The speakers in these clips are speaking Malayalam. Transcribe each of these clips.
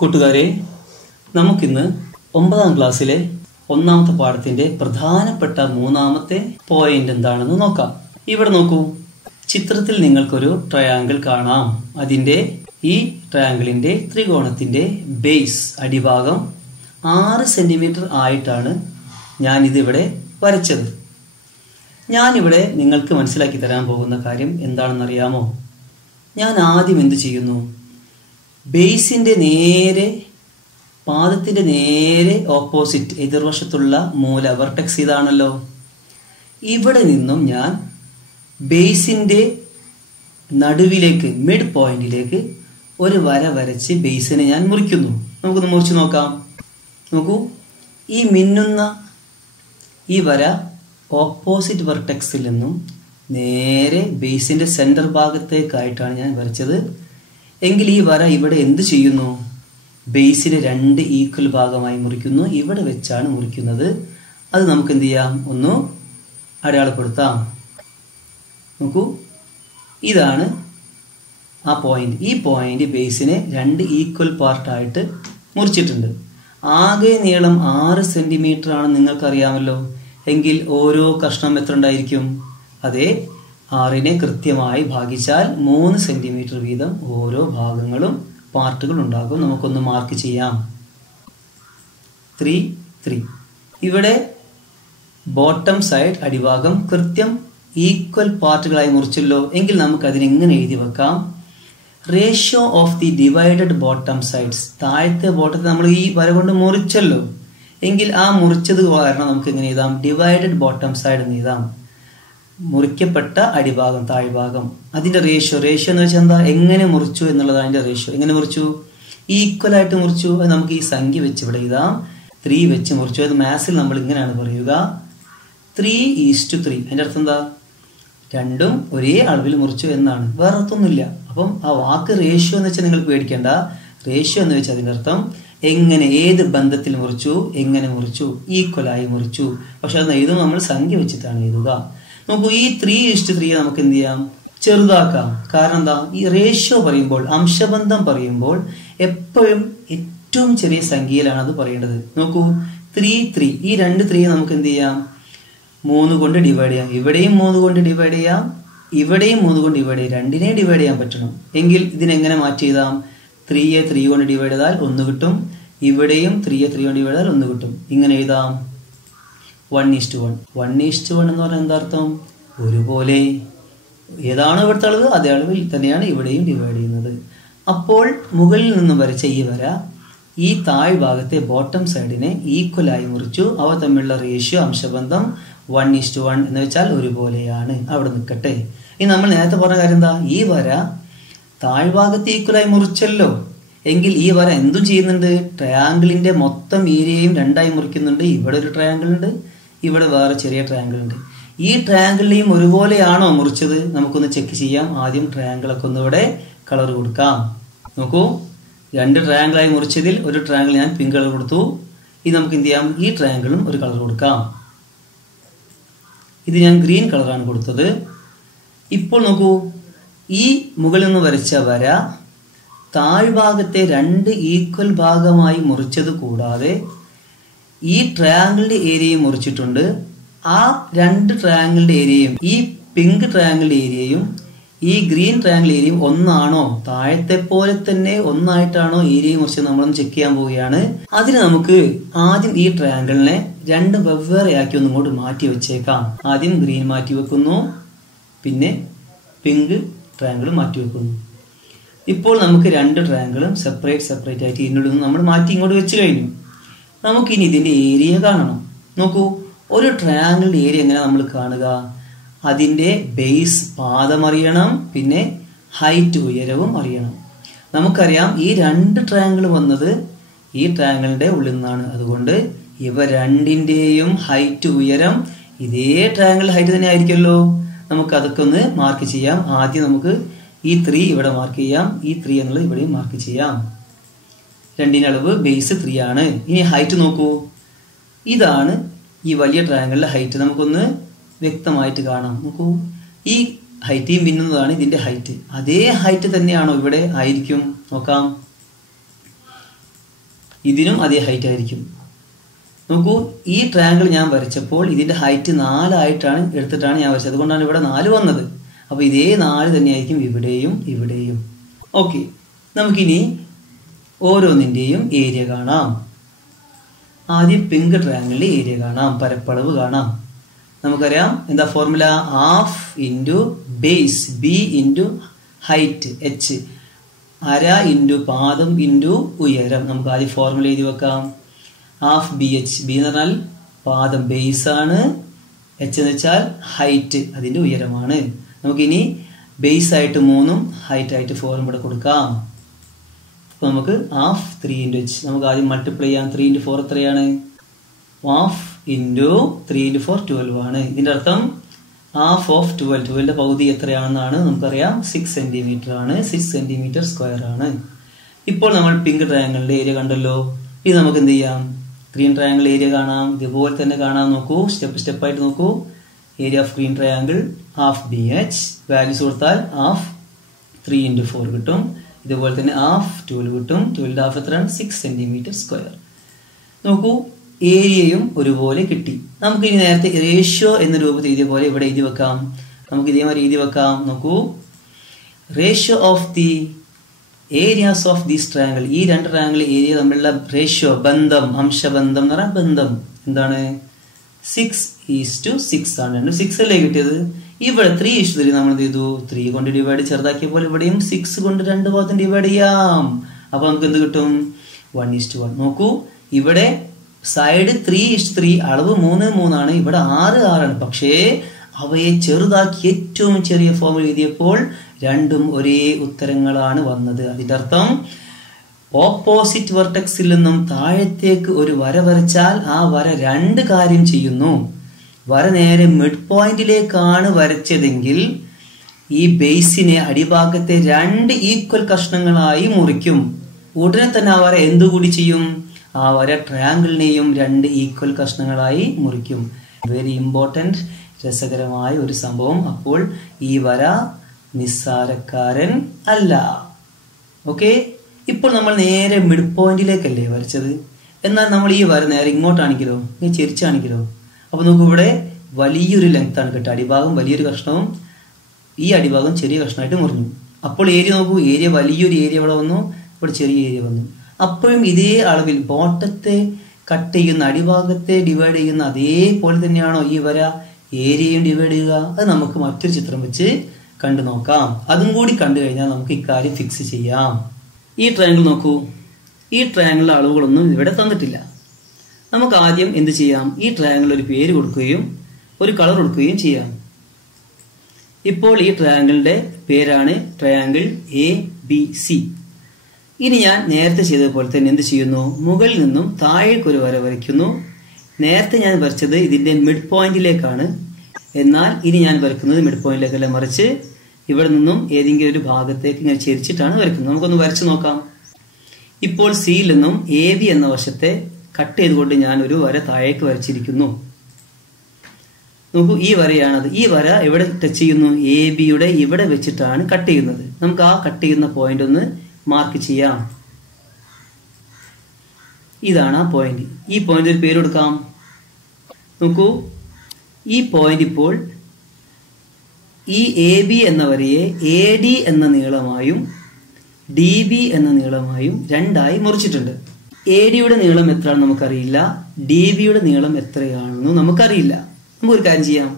കൂട്ടുകാരെ, നമുക്കിന്ന് 9ാം ക്ലാസ്സിലെ ഒന്നാമത്തെ പാഠത്തിന്റെ പ്രധാനപ്പെട്ട മൂന്നാമത്തെ പോയിന്റ് എന്താണെന്ന് നോക്കാം. ഇവിടെ നോക്കൂ, ചിത്രത്തിൽ നിങ്ങൾക്കൊരു ട്രയാങ്കിൾ കാണാം. അതിന്റെ ഈ ട്രയാങ്കിളിന്റെ ത്രികോണത്തിന്റെ ബേസ് അടിഭാഗം 6 സെന്റിമീറ്റർ ആയിട്ടാണ് ഞാനിതിവിടെ വരച്ചത്. ഞാനിവിടെ നിങ്ങൾക്ക് മനസ്സിലാക്കി തരാൻ പോകുന്ന കാര്യം എന്താണെന്നറിയാമോ? ഞാൻ ആദ്യം എന്ത് ചെയ്യുന്നു? ബേസിന്റെ നേരെ, പാദത്തിന്റെ നേരെ ഓപ്പോസിറ്റ് എതിർവശത്തുള്ള മൂല വെർട്ടെക്സ് ഇതാണല്ലോ. ഇവിടെ നിന്നും ഞാൻ ബേസിന്റെ നടുവിലേക്ക്, മിഡ് പോയിന്റിലേക്ക് ഒരു വര വരച്ച് ബേസിനെ ഞാൻ മുറിക്കുന്നു. നമുക്കൊന്ന് മുറിച്ച് നോക്കാം. നോക്കൂ, ഈ മിന്നുന്ന ഈ വര ഓപ്പോസിറ്റ് വെർട്ടെക്സിൽ നിന്നും നേരെ ബേസിന്റെ സെന്റർ ഭാഗത്തേക്കായിട്ടാണ് ഞാൻ വരച്ചത്. എങ്കിൽ ഈ വര ഇവിടെ എന്ത് ചെയ്യുന്നു? ബേസിനെ 2 ഈക്വൽ ഭാഗമായി മുറിക്കുന്നു. ഇവിടെ വെച്ചാണ് മുറിക്കുന്നത്. അത് നമുക്ക് എന്ത് ചെയ്യാം? ഒന്ന് അടയാളപ്പെടുത്താം. നോക്കൂ, ഇതാണ് ആ പോയിന്റ്. ഈ പോയിന്റ് ബേസിനെ 2 ഈക്വൽ പാർട്ടായിട്ട് മുറിച്ചിട്ടുണ്ട്. ആകെ നീളം 6 സെന്റിമീറ്റർ ആണെന്ന് നിങ്ങൾക്കറിയാമല്ലോ. എങ്കിൽ ഓരോ കഷ്ണം എത്ര ഉണ്ടായിരിക്കും? അതെ, 6നെ കൃത്യമായി ഭാഗിച്ചാൽ 3 സെന്റിമീറ്റർ വീതം ഓരോ ഭാഗങ്ങളും പാർട്ടുകൾ ഉണ്ടാകും. നമുക്കൊന്ന് മാർക്ക് ചെയ്യാം. 3, 3. ഇവിടെ ബോട്ടം സൈഡ് അടിഭാഗം കൃത്യം ഈക്വൽ പാർട്ടുകളായി മുറിച്ചല്ലോ. എങ്കിൽ നമുക്ക് അതിനെങ്ങനെ എഴുതി വെക്കാം? Ratio of the divided bottom sides. താഴത്തെ ബോട്ടത്തെ നമ്മൾ ഈ വര കൊണ്ട് മുറിച്ചല്ലോ. എങ്കിൽ ആ മുറിച്ചത് കാരണം നമുക്ക് എങ്ങനെ എഴുതാം? ഡിവൈഡഡ് ബോട്ടം സൈഡ് എന്ന് എഴുതാം. മുറിക്കപ്പെട്ട അടിഭാഗം, താഴ്ഭാഗം, അതിന്റെ റേഷ്യോ എന്ന് വെച്ചാൽ എന്താ? എങ്ങനെ മുറിച്ചു എന്നുള്ളത് അതിന്റെ റേഷ്യോ. എങ്ങനെ മുറിച്ചു? ഈക്വൽ ആയിട്ട് മുറിച്ചു. അത് നമുക്ക് ഈ സംഖ്യ വെച്ച് ഇവിടെ എഴുതാം. 3 വെച്ച് മുറിച്ചു. അത് മാത്സിൽ നമ്മൾ ഇങ്ങനെയാണ് പറയുക, 3:3. അതിന്റെ അർത്ഥം എന്താ? രണ്ടും ഒരേ അളവിൽ മുറിച്ചു എന്നാണ്. വേറെ അർത്ഥമൊന്നുമില്ല. അപ്പം ആ വാക്ക് റേഷ്യോ എന്ന് വെച്ചാൽ നിങ്ങൾ പേടിക്കേണ്ട. റേഷ്യോ എന്ന് വെച്ചാൽ അതിന്റെ അർത്ഥം എങ്ങനെ, ഏത് ബന്ധത്തിൽ മുറിച്ചു, എങ്ങനെ മുറിച്ചു, ഈക്വലായി മുറിച്ചു. പക്ഷെ അത് എഴുതുമ്പോൾ നമ്മൾ സംഖ്യ വെച്ചിട്ടാണ് എഴുതുക. നോക്കൂ, ഈ 3:3 നമുക്ക് എന്ത് ചെയ്യാം? ചെറുതാക്കാം. കാരണം എന്താ? ഈ റേഷ്യോ പറയുമ്പോൾ, അംശബന്ധം പറയുമ്പോൾ എപ്പോഴും ഏറ്റവും ചെറിയ സംഖ്യയിലാണ് അത് പറയേണ്ടത്. നോക്കൂ, 3 ഈ 2 3 നമുക്ക് എന്ത് ചെയ്യാം? 3 കൊണ്ട് ഡിവൈഡ് ചെയ്യാം. ഇവിടെയും 3 കൊണ്ട് ഡിവൈഡ് ചെയ്യാം, ഇവിടെയും 3 കൊണ്ട് ഡിവൈഡ് ചെയ്യാം. 2നെ ഡിവൈഡ് ചെയ്യാൻ പറ്റണം. എങ്കിൽ ഇതിനെങ്ങനെ മാറ്റി എഴുതാം? 3യെ 3 കൊണ്ട് ഡിവൈഡ് ചെയ്താൽ 1 കിട്ടും. ഇവിടെയും 3യെ 3 കൊണ്ട് ഡിവൈഡ് ചെയ്താൽ 1 കിട്ടും. ഇങ്ങനെ എഴുതാം, 1:1. 1:1 എന്ന് പറഞ്ഞാൽ എന്താ അർത്ഥം? ഒരുപോലെ. ഏതാണോ ഇവിടുത്തെ അളവ് അതേ അളവിൽ തന്നെയാണ് ഇവിടെയും ഡിവൈഡ് ചെയ്യുന്നത്. അപ്പോൾ മുകളിൽ നിന്നും വരച്ച ഈ വര ഈ താഴ്ഭാഗത്തെ ബോട്ടം സൈഡിനെ ഈക്വലായി മുറിച്ചു. അവ തമ്മിലുള്ള റേഷ്യോ, അംശബന്ധം 1:1 എന്ന് വെച്ചാൽ ഒരുപോലെയാണ്. അവിടെ നിൽക്കട്ടെ. ഇനി നമ്മൾ നേരത്തെ പറഞ്ഞ കാര്യം എന്താ? ഈ വര താഴ്ഭാഗത്ത് ഈക്വലായി മുറിച്ചല്ലോ. എങ്കിൽ ഈ വര എന്തും ചെയ്യുന്നുണ്ട്? ട്രയാങ്കിളിന്റെ മൊത്തം ഏരിയയും 2ആയി മുറിക്കുന്നുണ്ട്. ഇവിടെ ഒരു ട്രയാങ്കിൾ ഉണ്ട്, ഇവിടെ വേറെ ചെറിയ ട്രയാങ്കിൾ ഉണ്ട്. ഈ ട്രയാങ്കിളിനെയും ഒരുപോലെയാണോ മുറിച്ചത്? നമുക്കൊന്ന് ചെക്ക് ചെയ്യാം. ആദ്യം ട്രയാങ്കിളൊക്കെ ഒന്ന് ഇവിടെ കളർ കൊടുക്കാം. നോക്കൂ, 2 ട്രയാങ്കിളായി മുറിച്ചതിൽ ഒരു ട്രയാങ്കിൾ ഞാൻ പിങ്ക് കളർ കൊടുത്തു. ഇത് നമുക്ക് എന്ത് ചെയ്യാം? ഈ ട്രയാങ്കിളും ഒരു കളർ കൊടുക്കാം. ഇത് ഞാൻ ഗ്രീൻ കളറാണ് കൊടുത്തത്. ഇപ്പോൾ നോക്കൂ, ഈ മുകളിൽ നിന്ന് വരച്ച വര താഴ്ഭാഗത്തെ 2 ഈക്വൽ ഭാഗമായി മുറിച്ചത് കൂടാതെ ഈ ട്രയാങ്കിളിന്റെ ഏരിയയും മുറിച്ചിട്ടുണ്ട്. ആ 2 ട്രയാങ്കിളിന്റെ ഏരിയയും, ഈ പിങ്ക് ട്രയാങ്കിളിന്റെ ഏരിയയും ഈ ഗ്രീൻ ട്രയാങ്കിൾ ഏരിയയും ഒന്നാണോ, താഴത്തെ പോലെ തന്നെ ഒന്നായിട്ടാണോ ഏരിയ മുറിച്ചത് നമ്മളൊന്ന് ചെക്ക് ചെയ്യാൻ പോവുകയാണ്. അതിന് നമുക്ക് ആദ്യം ഈ ട്രയാങ്കിളിനെ 2 വെവ്വേറെ ആക്കി ഒന്നും ഇങ്ങോട്ട് മാറ്റി വെച്ചേക്കാം. ആദ്യം ഗ്രീൻ മാറ്റി വെക്കുന്നു, പിന്നെ പിങ്ക് ട്രയാങ്കിൾ മാറ്റി വെക്കുന്നു. ഇപ്പോൾ നമുക്ക് 2 ട്രയാങ്കിളും സെപ്പറേറ്റ് ആയിട്ട് ഇതിനുള്ളിൽ നിന്ന് നമ്മൾ മാറ്റി ഇങ്ങോട്ട് വെച്ച് കഴിഞ്ഞു. നമുക്കിനി ഇതിന്റെ ഏരിയ കാണണം. നോക്കൂ, ഒരു ട്രയാങ്കിളിന്റെ ഏരിയ എങ്ങനെ നമ്മൾ കാണുക? അതിന്റെ ബേസ്, പാദം അറിയണം, പിന്നെ ഹൈറ്റ്, ഉയരവും അറിയണം. നമുക്കറിയാം ഈ 2 ട്രയാങ്കിൾ വന്നത് ഈ ട്രയാങ്കിളിന്റെ ഉള്ളിൽ നിന്നാണ്. അതുകൊണ്ട് ഇവ 2ന്റെയും ഹൈറ്റ്, ഉയരം ഇതേ ട്രയാങ്കിൾ ഹൈറ്റ് തന്നെ ആയിരിക്കുമല്ലോ. നമുക്ക് അതൊക്കെ ഒന്ന് മാർക്ക് ചെയ്യാം. ആദ്യം നമുക്ക് ഈ 3 ഇവിടെ മാർക്ക് ചെയ്യാം. ഈ 3 എന്നുള്ളത് ഇവിടെയും മാർക്ക് ചെയ്യാം. 2ന്റെ അളവ് ബേസ് 3 ആണ്. ഇനി ഹൈറ്റ് നോക്കൂ, ഇതാണ് ഈ വലിയ ട്രയാങ്കിളിലെ ഹൈറ്റ്. നമുക്കൊന്ന് വ്യക്തമായിട്ട് കാണാം. നോക്കൂ, ഈ ഹൈറ്റ് മിന്നുന്നതാണ് ഇതിന്റെ ഹൈറ്റ്. അതേ ഹൈറ്റ് തന്നെയാണോ ഇവിടെ? ആയിരിക്കും. നോക്കാം, ഇതിനും അതേ ഹൈറ്റ് ആയിരിക്കും. നോക്കൂ, ഈ ട്രയാങ്കിൾ ഞാൻ വരച്ചപ്പോൾ ഇതിന്റെ ഹൈറ്റ് 4 എടുത്തിട്ടാണ് ഞാൻ വരച്ചത്. അതുകൊണ്ടാണ് ഇവിടെ 4 വന്നത്. അപ്പൊ ഇതേ 4 തന്നെയായിരിക്കും ഇവിടെയും ഇവിടെയും. ഓക്കെ, നമുക്കിനി ഓരോന്നിന്റെയും ഏരിയ കാണാം. ആദ്യം പിങ്ക് ട്രയാങ്കിളിന്റെ ഏരിയ കാണാം, പരപ്പളവ് കാണാം. നമുക്കറിയാം എന്താ formula? Half into base B into height H, അര ഇൻറ്റു പാദം ഇൻറ്റു ഉയരം. നമുക്ക് ആദ്യം ഫോർമുല എഴുതി വെക്കാം. ഹാഫ് ബി എച്ച്, ബി എന്ന് പറഞ്ഞാൽ പാദം ബേസ് ആണ്, എച്ച് എന്ന് വെച്ചാൽ ഹൈറ്റ് അതിന്റെ ഉയരമാണ്. നമുക്കിനി ബേസ് ആയിട്ട് 3ഉം ഹൈറ്റ് ആയിട്ട് 4ഉം ഇവിടെ കൊടുക്കാം. അപ്പൊ നമുക്ക് ഹാഫ് 3 ഇൻറ്റു എച്ച്. നമുക്ക് ആദ്യം മൾട്ടിപ്ലൈ ചെയ്യാം. 3 ഇൻറ്റു 4 എത്രയാണ്? ഹാഫ് ഇൻറ്റു 3 ഇൻറ്റു 4 12 ആണ്. ഇതിന്റെ അർത്ഥം ഹാഫ് ഓഫ് 12, 12ന്റെ പകുതി എത്രയാണെന്നാണ് നമുക്കറിയാം. 6 സെന്റിമീറ്റർ ആണ്. 6 സെന്റിമീറ്റർ സ്ക്വയർ ആണ്. ഇപ്പോൾ നമ്മൾ പിങ്ക് ട്രയാങ്കിളിന്റെ ഏരിയ കണ്ടല്ലോ. ഇത് നമുക്ക് എന്ത് ചെയ്യാം? ഗ്രീൻ ട്രയാങ്കിൾ ഏരിയ കാണാം. ഇതുപോലെ തന്നെ കാണാം. നോക്കൂ, സ്റ്റെപ്പ് ആയിട്ട് നോക്കൂ. Area of green triangle half B H, values കൊടുത്താൽ ഹാഫ് 3 ഇൻറ്റു 4 കിട്ടും. ഇതുപോലെ തന്നെ ഹാഫ് 12 കിട്ടും. 12 ഹാഫ് എത്രയാണ്? 6 സെന്റിമീറ്റർ സ്ക്വയർ. നോക്കൂ, ഏരിയയും ഒരുപോലെ കിട്ടി. നമുക്ക് ഇനി നേരത്തെ റേഷ്യോ എന്ന രൂപത്തിൽ എഴുതിയ പോലെ ഇവിടെ എഴുതി വെക്കാം. നമുക്ക് ഇതേമാതിരി എഴുതി വെക്കാം. നോക്കൂ, ratio of the areas of this triangle, ഈ 2 ട്രയാങ്കിൾ ഏരിയ തമ്മിലുള്ള റേഷ്യോ, ബന്ധം, അംശബന്ധം എന്ന് പറഞ്ഞാൽ ബന്ധം എന്താണ്? 6:6 ആണ്. 6 അല്ലേ കിട്ടിയത്? ഇവിടെ 3:3 നമ്മൾ എന്ത് ചെയ്തു? 3 കൊണ്ട് ഡിവൈഡ് ചെറുതാക്കിയ പോലെ ഇവിടെയും 6 കൊണ്ട് 2 ഭാഗത്തും ഡിവൈഡ് ചെയ്യാം. അപ്പൊ നമുക്ക് എന്ത് കിട്ടും? 1:1. നോക്കൂ, ഇവിടെ സൈഡ് 3:3, അളവ് 3:3 ആണ്. ഇവിടെ 6:6 ആണ്. പക്ഷേ അവയെ ചെറുതാക്കി ഏറ്റവും ചെറിയ ഫോമിൽ എഴുതിയപ്പോൾ രണ്ടും ഒരേ ഉത്തരങ്ങളാണ് വന്നത്. അതിന്റെ അർത്ഥം ഓപ്പോസിറ്റ് വെർട്ടെക്സിൽ നിന്നും താഴത്തേക്ക് ഒരു വര വരച്ചാൽ ആ വര 2 കാര്യം ചെയ്യുന്നു. വര നേരെ മിഡ് പോയിന്റിലേക്കാണ് വരച്ചതെങ്കിൽ ഈ ബേസിനെ, അടിഭാഗത്തെ 2 ഈക്വൽ കഷ്ണങ്ങളായി മുറിക്കും. ഉടനെ തന്നെ ആ വര എന്തുകൂടി ചെയ്യും? ആ വര ട്രയാങ്കിളിനെയും 2 ഈക്വൽ കഷ്ണങ്ങളായി മുറിക്കും. വെരി ഇമ്പോർട്ടന്റ്, രസകരമായ ഒരു സംഭവം. അപ്പോൾ ഈ വര നിസ്സാരക്കാരൻ അല്ല. ഓക്കെ, ഇപ്പോൾ നമ്മൾ നേരെ മിഡ് പോയിന്റിലേക്കല്ലേ വരച്ചത്. എന്നാൽ നമ്മൾ ഈ വര നേരെ ഇങ്ങോട്ടാണെങ്കിലോ, ചെരിച്ചാണെങ്കിലോ, അപ്പൊ നമുക്ക് ഇവിടെ വലിയൊരു ലെങ്ത് ആണ് കിട്ടുക. അടിഭാഗം വലിയൊരു കഷ്ണവും ഈ അടിഭാഗം ചെറിയ കഷ്ണമായിട്ട് മുറിഞ്ഞു. അപ്പോൾ ഏരിയ നോക്കൂ, ഏരിയ വലിയൊരു ഏരിയ ഇവിടെ വന്നു, ഇവിടെ ചെറിയ ഏരിയ വന്നു. അപ്പോഴും ഇതേ അളവിൽ ബോട്ടത്തെ കട്ട് ചെയ്യുന്ന, അടിഭാഗത്തെ ഡിവൈഡ് ചെയ്യുന്ന അതേപോലെ തന്നെയാണോ ഈ വര ഏരിയയും ഡിവൈഡ് ചെയ്യുക? അത് നമുക്ക് മറ്റൊരു ചിത്രം വെച്ച് കണ്ടു നോക്കാം. അതും കൂടി കണ്ടു കഴിഞ്ഞാൽ നമുക്ക് ഇക്കാര്യം ഫിക്സ് ചെയ്യാം. ഈ ട്രയാങ്കിൾ നോക്കൂ, ഈ ട്രയാങ്കിളിലെ അളവുകളൊന്നും ഇവിടെ തന്നിട്ടില്ല. നമുക്ക് ആദ്യം എന്ത് ചെയ്യാം? ഈ ട്രയാങ്കിൾ ഒരു പേര് കൊടുക്കുകയും ഒരു കളർ കൊടുക്കുകയും ചെയ്യാം. ഇപ്പോൾ ഈ ട്രയാങ്കിളിന്റെ പേരാണ് ട്രയാങ്കിൾ ABC. ഇനി ഞാൻ നേരത്തെ ചെയ്തതുപോലെ തന്നെ എന്ത് ചെയ്യുന്നു? മുകളിൽ നിന്നും താഴേക്ക് ഒരു വര വരയ്ക്കുന്നു. നേരത്തെ ഞാൻ വരച്ചത് ഇതിന്റെ മിഡ് പോയിന്റിലേക്കാണ്. എന്നാൽ ഇനി ഞാൻ വരയ്ക്കുന്നത് മിഡ് പോയിന്റിലേക്കല്ല, മറിച്ച് ഇവിടെ നിന്നും ഏതെങ്കിലും ഒരു ഭാഗത്തേക്ക് ഇങ്ങനെ ചെരിച്ചിട്ടാണ് വരയ്ക്കുന്നത്. നമുക്കൊന്ന് വരച്ചു നോക്കാം. ഇപ്പോൾ സിയിൽ നിന്നും AB എന്ന വശത്തെ കട്ട് ചെയ്തുകൊണ്ട് ഞാൻ ഒരു വര താഴേക്ക് വരച്ചിരിക്കുന്നു. നോക്കൂ, ഈ വരയാണത്. ഈ വര എവിടെ ടച്ച് ചെയ്യുന്നു? ABയുടെ ഇവിടെ വെച്ചിട്ടാണ് കട്ട് ചെയ്യുന്നത്. നമുക്ക് ആ കട്ട് ചെയ്യുന്ന പോയിന്റ് ഒന്ന് മാർക്ക് ചെയ്യാം. ഇതാണ് ആ പോയിന്റ്. ഈ പോയിന്റ് ഒരു പേര് കൊടുക്കാം. നോക്കൂ, ഈ പോയിന്റ് ഇപ്പോൾ ഈ AB എന്ന വരയെ AD എന്ന നീളമായും DB എന്ന നീളമായും 2ആയി മുറിച്ചിട്ടുണ്ട്. ADയുടെ നീളം എത്രയാണെന്ന് നമുക്കറിയില്ല, DBയുടെ നീളം എത്രയാണെന്ന് നമുക്കറിയില്ല. നമുക്കൊരു കാര്യം ചെയ്യാം.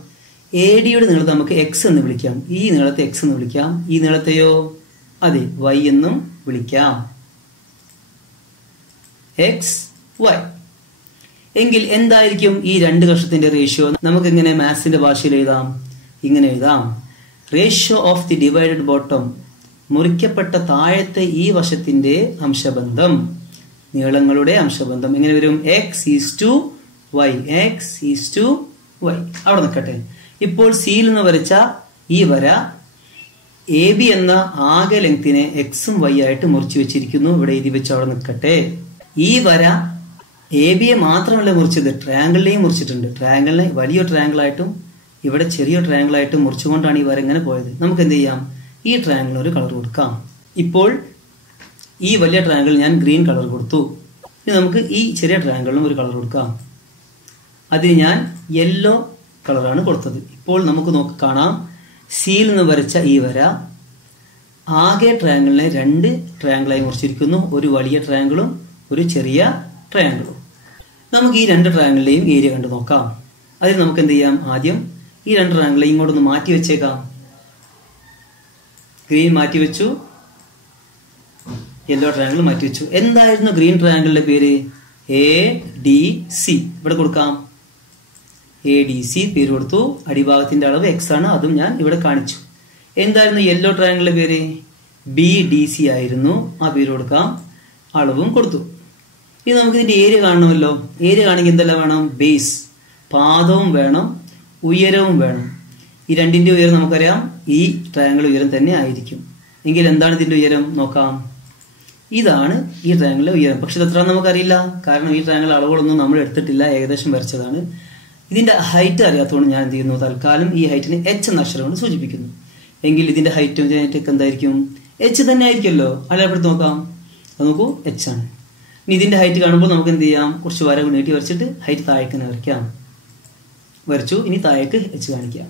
ADയുടെ നീളത്തെ നമുക്ക് X എന്ന് വിളിക്കാം. ഈ നീളത്തെ X എന്ന് വിളിക്കാം. ഈ നീളത്തെയോ അതെ Y എന്നും വിളിക്കാം. XY. എങ്കിൽ എന്തായിരിക്കും ഈ 2 കഷത്തിന്റെ റേഷ്യോ? നമുക്ക് ഇങ്ങനെ മാത്സിന്റെ ഭാഷയിൽ എഴുതാം. ഇങ്ങനെ എഴുതാം: ratio of the divided bottom, മുറിക്കപ്പെട്ട താഴത്തെ ഈ വശത്തിന്റെ അംശബന്ധം, നീളങ്ങളുടെ അംശബന്ധം എങ്ങനെ വരും? X:Y. X:Y. അവിടെ നിൽക്കട്ടെ. ഇപ്പോൾ സിയിൽ നിന്ന് വരച്ച ഈ വര AB എന്ന ആകെ ലെങ്തിനെ Xഉം Y ആയിട്ട് മുറിച്ചു വെച്ചിരിക്കുന്നു. ഇവിടെ എഴുതി വെച്ച് അവിടെ നിൽക്കട്ടെ. ഈ വര ABയെ മാത്രമല്ല മുറിച്ചത്, ട്രയാങ്കിളിനെയും മുറിച്ചിട്ടുണ്ട്. ട്രയാങ്കിളിനെ വലിയ ട്രയാങ്കിൾ ആയിട്ടും ഇവിടെ ചെറിയ ട്രയാങ്കിൾ ആയിട്ടും മുറിച്ചുകൊണ്ടാണ് ഈ വര ഇങ്ങനെ പോയത്. നമുക്ക് എന്ത് ചെയ്യാം? ഈ ട്രയാങ്കിളിന് ഒരു കളർ കൊടുക്കാം. ഇപ്പോൾ ഈ വലിയ ട്രയാങ്കിൾ ഞാൻ ഗ്രീൻ കളർ കൊടുത്തു. ഇനി നമുക്ക് ഈ ചെറിയ ട്രയാങ്കിളിനും ഒരു കളർ കൊടുക്കാം. അതിന് ഞാൻ യെല്ലോ കളറാണ് കൊടുത്തത്. ഇപ്പോൾ നമുക്ക് കാണാം, സിയിൽ നിന്ന് വരച്ച ഈ വര ആകെ ട്രയാങ്കിളിനെ 2 ട്രയാങ്കിളായി മുറിച്ചിരിക്കുന്നു. ഒരു വലിയ ട്രയാങ്കിളും ഒരു ചെറിയ ട്രയാങ്കിളും. നമുക്ക് ഈ 2 ട്രയാങ്കിളിലെയും ഏരിയ കണ്ടു നോക്കാം. അതിൽ നമുക്ക് എന്ത് ചെയ്യാം, ആദ്യം ഈ 2 ട്രയാങ്കിളെ ഇങ്ങോട്ടൊന്ന് മാറ്റി വെച്ചേക്കാം. ഗ്രീൻ മാറ്റി വെച്ചു, യെല്ലോ ട്രയാങ്കിൾ മാറ്റി വെച്ചു. എന്തായിരുന്നു ഗ്രീൻ ട്രയാങ്കിളിന്റെ പേര്? ADC. ഇവിടെ കൊടുക്കാം, ADC പേര് കൊടുത്തു. അടിഭാഗത്തിന്റെ അളവ് x ആണ്, അതും ഞാൻ ഇവിടെ കാണിച്ചു. എന്തായിരുന്നു യെല്ലോ ട്രയാങ്കിളിന്റെ പേര്? BDC ആയിരുന്നു, ആ പേര് കൊടുക്കാം, അളവും കൊടുത്തു. ഇനി നമുക്ക് ഇതിന്റെ ഏരിയ കാണണമല്ലോ. ഏരിയ കാണിക്കാൻ എന്തെല്ലാം വേണം? ബേസ്, പാദവും വേണം, ഉയരവും വേണം. ഈ രണ്ടിന്റെ ഉയരം നമുക്കറിയാം, ഈ ട്രയാങ്കിൾ ഉയരം തന്നെ ആയിരിക്കും. എങ്കിൽ എന്താണ് ഇതിന്റെ ഉയരം നോക്കാം. ഇതാണ് ഈ ട്രയാങ്കിളിലെ ഉയരം. പക്ഷെ ഇത് എത്രയാണെന്ന് നമുക്കറിയില്ല, കാരണം ഈ ട്രയാങ്കിൾ അളവുകളൊന്നും നമ്മൾ എടുത്തിട്ടില്ല, ഏകദേശം വരച്ചതാണ്. ഇതിന്റെ ഹൈറ്റ് അറിയാത്തതുകൊണ്ട് ഞാൻ എന്ത് ചെയ്യുന്നു, തൽക്കാലം ഈ ഹൈറ്റിനെ H എന്ന അക്ഷരം കൊണ്ട് സൂചിപ്പിക്കുന്നു. എങ്കിൽ ഇതിന്റെ ഹൈറ്റും ഇതിനൊക്കെ എന്തായിരിക്കും? H തന്നെ ആയിരിക്കുമല്ലോ. അടയാളപ്പെടുത്തി നോക്കാം. അത് നോക്കൂ, H ആണ്. ഇനി ഇതിന്റെ ഹൈറ്റ് കാണുമ്പോൾ നമുക്ക് എന്ത് ചെയ്യാം, കുറച്ച് വര നീട്ടി വരച്ചിട്ട് ഹൈറ്റ് താഴേക്ക് വരയ്ക്കാം. വരച്ചു, ഇനി താഴേക്ക് H കാണിക്കാം.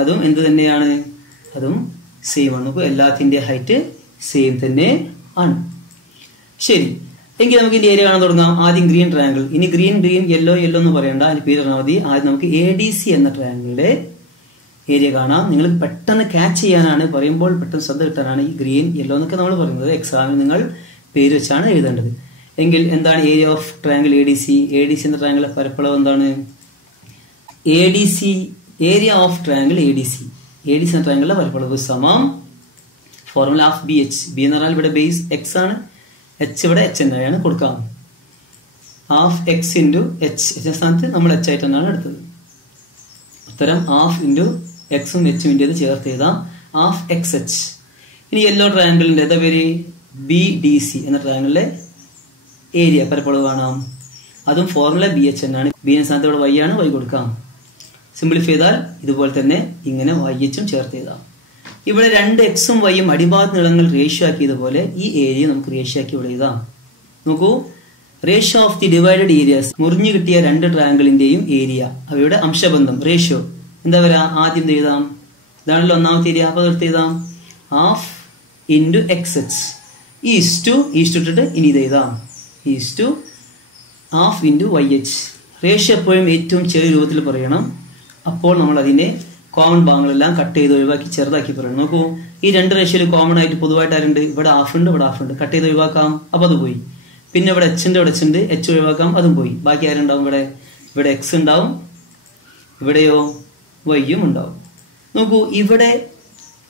അതും എന്ത് തന്നെയാണ്? അതും സെയിം ആണ്. നോക്കൂ, എല്ലാത്തിന്റെ ഹൈറ്റ് സെയിം തന്നെ ആണ്. ശരി, എങ്കിൽ നമുക്ക് ഇതിന്റെ ഏരിയ കാണാൻ തുടങ്ങാം. ആദ്യം ഗ്രീൻ ട്രയാങ്കിൾ. ഇനി ഗ്രീൻ യെല്ലോ എന്ന് പറയണ്ട, അതിന് പേര് പറഞ്ഞാൽ മതി. ആദ്യം നമുക്ക് ADC എന്ന ട്രയാങ്കിളിന്റെ ഏരിയ കാണാം. നിങ്ങൾ പെട്ടെന്ന് ക്യാച്ച് ചെയ്യാനാണ്, പറയുമ്പോൾ പെട്ടെന്ന് ശ്രദ്ധ കിട്ടാനാണ് ഈ ഗ്രീൻ യെല്ലോ എന്നൊക്കെ നമ്മൾ പറയുന്നത്. എക്സാമിൽ നിങ്ങൾ പേര് വെച്ചാണ് എഴുതേണ്ടത്. എങ്കിൽ എന്താണ് area of triangle ADC? ADC എന്ന ട്രയാങ്കിളിലെ പരപ്പളവ് എന്താണ്? ADC, area of triangle ADC എന്ന ട്രയാങ്കിളിലെ പരപ്പളവ് സമം ഫോർമുല ഓഫ് BH. B എന്ന് പറഞ്ഞാൽ ഇവിടെ ബേസ് X ആണ്, H ഇവിടെ H എന്നാണ് കൊടുക്കാം. ഹാഫ് X ഇൻറ്റു H സ്ഥാനത്ത് നമ്മൾ H ആയിട്ട് തന്നെയാണ് എടുത്തത്. ഉത്തരം ഹാഫ് ഇൻറ്റു എക്സും എച്ചും ഇന്ത്യയിൽ ചേർത്ത് എഴുതാം, ഹാഫ് XH. ഇനി യെല്ലോ ട്രയാങ്കിളിന്റെ ഏതാ പേര്? BDC എന്ന ട്രയാങ്കിളിലെ ഏരിയ പരപ്പളവ് കാണാം. അതും ഫോർമുല BH എന്നാണ്. B എന്ന സ്ഥാനത്ത് ഇവിടെ Y ആണ്, Y കൊടുക്കാം. സിംപ്ലിഫൈ ചെയ്താൽ ഇതുപോലെ തന്നെ ഇങ്ങനെ YHും ചേർത്ത് എഴുതാം. ഇവിടെ 2 Xും Yയും അടിഭാഗ നീളങ്ങൾ റേഷ്യോ ആക്കിയതുപോലെ ഈ ഏരിയ നമുക്ക് റേഷ്യോ ആക്കി ഇവിടെ എഴുതാം. നോക്കൂ, ratio of the divided areas, മുറിഞ്ഞു കിട്ടിയ 2 ട്രയാങ്കിളിന്റെയും ഏരിയ, അവയുടെ അംശബന്ധം റേഷ്യോ എന്താ വരാ? ആദ്യം എഴുതാം, ഇതാണല്ലോ ഒന്നാമത്തെ ഏരിയ. അപ്പൊ എടുത്ത് എഴുതാം, ഹാഫ് ഇൻറ്റു XH ഈസ്റ്റു ഇട്ടിട്ട് ഇനി ഇത് എഴുതാം, is to half into YH. Ratio എപ്പോഴും ഏറ്റവും ചെറിയ രൂപത്തിൽ പറയണം. അപ്പോൾ നമ്മൾ അതിന്റെ കോമൺ ഭാഗങ്ങളെല്ലാം കട്ട് ചെയ്ത് ഒഴിവാക്കി ചെറുതാക്കി പറയണം. നോക്കൂ, ഈ 2 റേഷ്യോയിൽ കോമൺ ആയിട്ട് പൊതുവായിട്ട് ആരുണ്ട്? ഇവിടെ ഹാഫ് ഉണ്ട്, ഇവിടെ ഹാഫ് ഉണ്ട്. കട്ട് ചെയ്ത് ഒഴിവാക്കാം, അപ്പൊ അത് പോയി. പിന്നെ ഇവിടെ H ഉണ്ട്, ഇവിടെ H ഉണ്ട്, H ഒഴിവാക്കാം, അതും പോയി. ബാക്കി ആരുണ്ടാവും? ഇവിടെ X ഉണ്ടാവും, ഇവിടെയോ Yയും ഉണ്ടാവും. നോക്കൂ, ഇവിടെ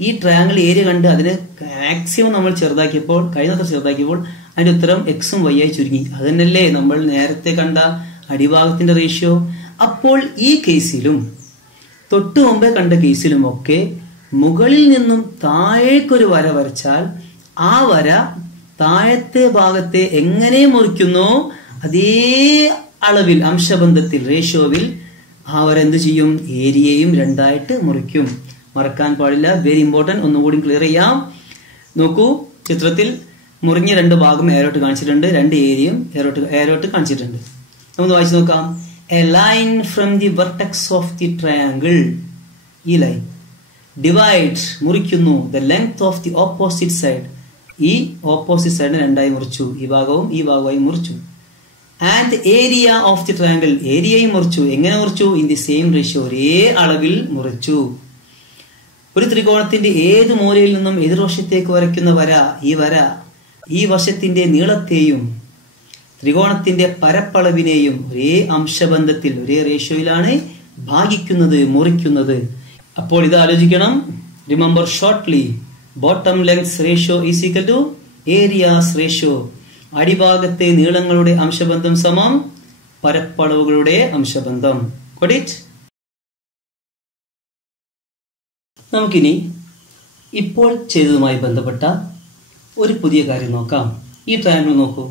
ഈ ട്രയാങ്കിൾ ഏരിയ കണ്ട് അതിന് മാക്സിമം നമ്മൾ ചെറുതാക്കിയപ്പോൾ, കഴിയുന്നത്ര ചെറുതാക്കിയപ്പോൾ അതിന്റെ ഉത്തരം Xും Y ആയി ചുരുങ്ങി. അത് തന്നെയല്ലേ നമ്മൾ നേരത്തെ കണ്ട അടിഭാഗത്തിന്റെ റേഷ്യോ. അപ്പോൾ ഈ കേസിലും തൊട്ടു മുമ്പേ കണ്ട കേസിലും ഒക്കെ മുകളിൽ നിന്നും താഴേക്കൊരു വര വരച്ചാൽ ആ വര താഴത്തെ ഭാഗത്തെ എങ്ങനെ മുറിക്കുന്നോ അതേ അളവിൽ, അംശബന്ധത്തിൽ, റേഷ്യോവിൽ ആ വര എന്ത് ചെയ്യും? ഏരിയയും 2ആയിട്ട് മുറിക്കും. മറക്കാൻ പാടില്ല, വെരി ഇമ്പോർട്ടന്റ്. ഒന്നുകൂടി ക്ലിയർ ചെയ്യാം. നോക്കൂ, ചിത്രത്തിൽ മുറിഞ്ഞ 2 ഭാഗം ഏരോട്ട് കാണിച്ചിട്ടുണ്ട്, 2 ഏരിയയും ഏരോട്ട് കാണിച്ചിട്ടുണ്ട്. നമുക്ക് വായിച്ചു നോക്കാം. A line from the vertex of the triangle, ഈ ലൈൻ ഡിവൈഡ് മുറിക്കുന്നു the length of the opposite side, ഈ ഓപ്പോസിറ്റ് സൈഡിനെ 2ആയി മുറിച്ചു, ഈ ഭാഗവും ഈ ഭാഗമായി മുറിച്ചു. And area of the triangle, ഏരിയയും മുറിച്ചു. എങ്ങനെ മുറിച്ചു? ഇൻ ദി സെയിം റേഷ്യോ, ഒരേ അളവിൽ മുറിച്ചു. ഒരു ത്രികോണത്തിന്റെ ഏത് മൂലയിൽ നിന്നും എതിർവശത്തേക്ക് വരയ്ക്കുന്ന വര, ഈ വശത്തിന്റെ നീളത്തെയും ത്രികോണത്തിന്റെ പരപ്പളവിനെയും ഒരേ അംശബന്ധത്തിൽ, ഒരേ റേഷ്യോയിലാണ് ഭാഗിക്കുന്നത്, മുറിക്കുന്നത്. അപ്പോൾ ഇത് ആലോചിക്കണം. Remember shortly, bottom length ratio is equal to areas ratio. അടിഭാഗത്തെ നീളങ്ങളുടെ അംശബന്ധം സമം പരപ്പളവുകളുടെ അംശബന്ധം. Got it? നമുക്കിനി ഇപ്പോൾ ചെയ്തതുമായി ബന്ധപ്പെട്ട ഒരു പുതിയ കാര്യം നോക്കാം. ഈ ട്രയാങ്കിൾ നോക്കൂ.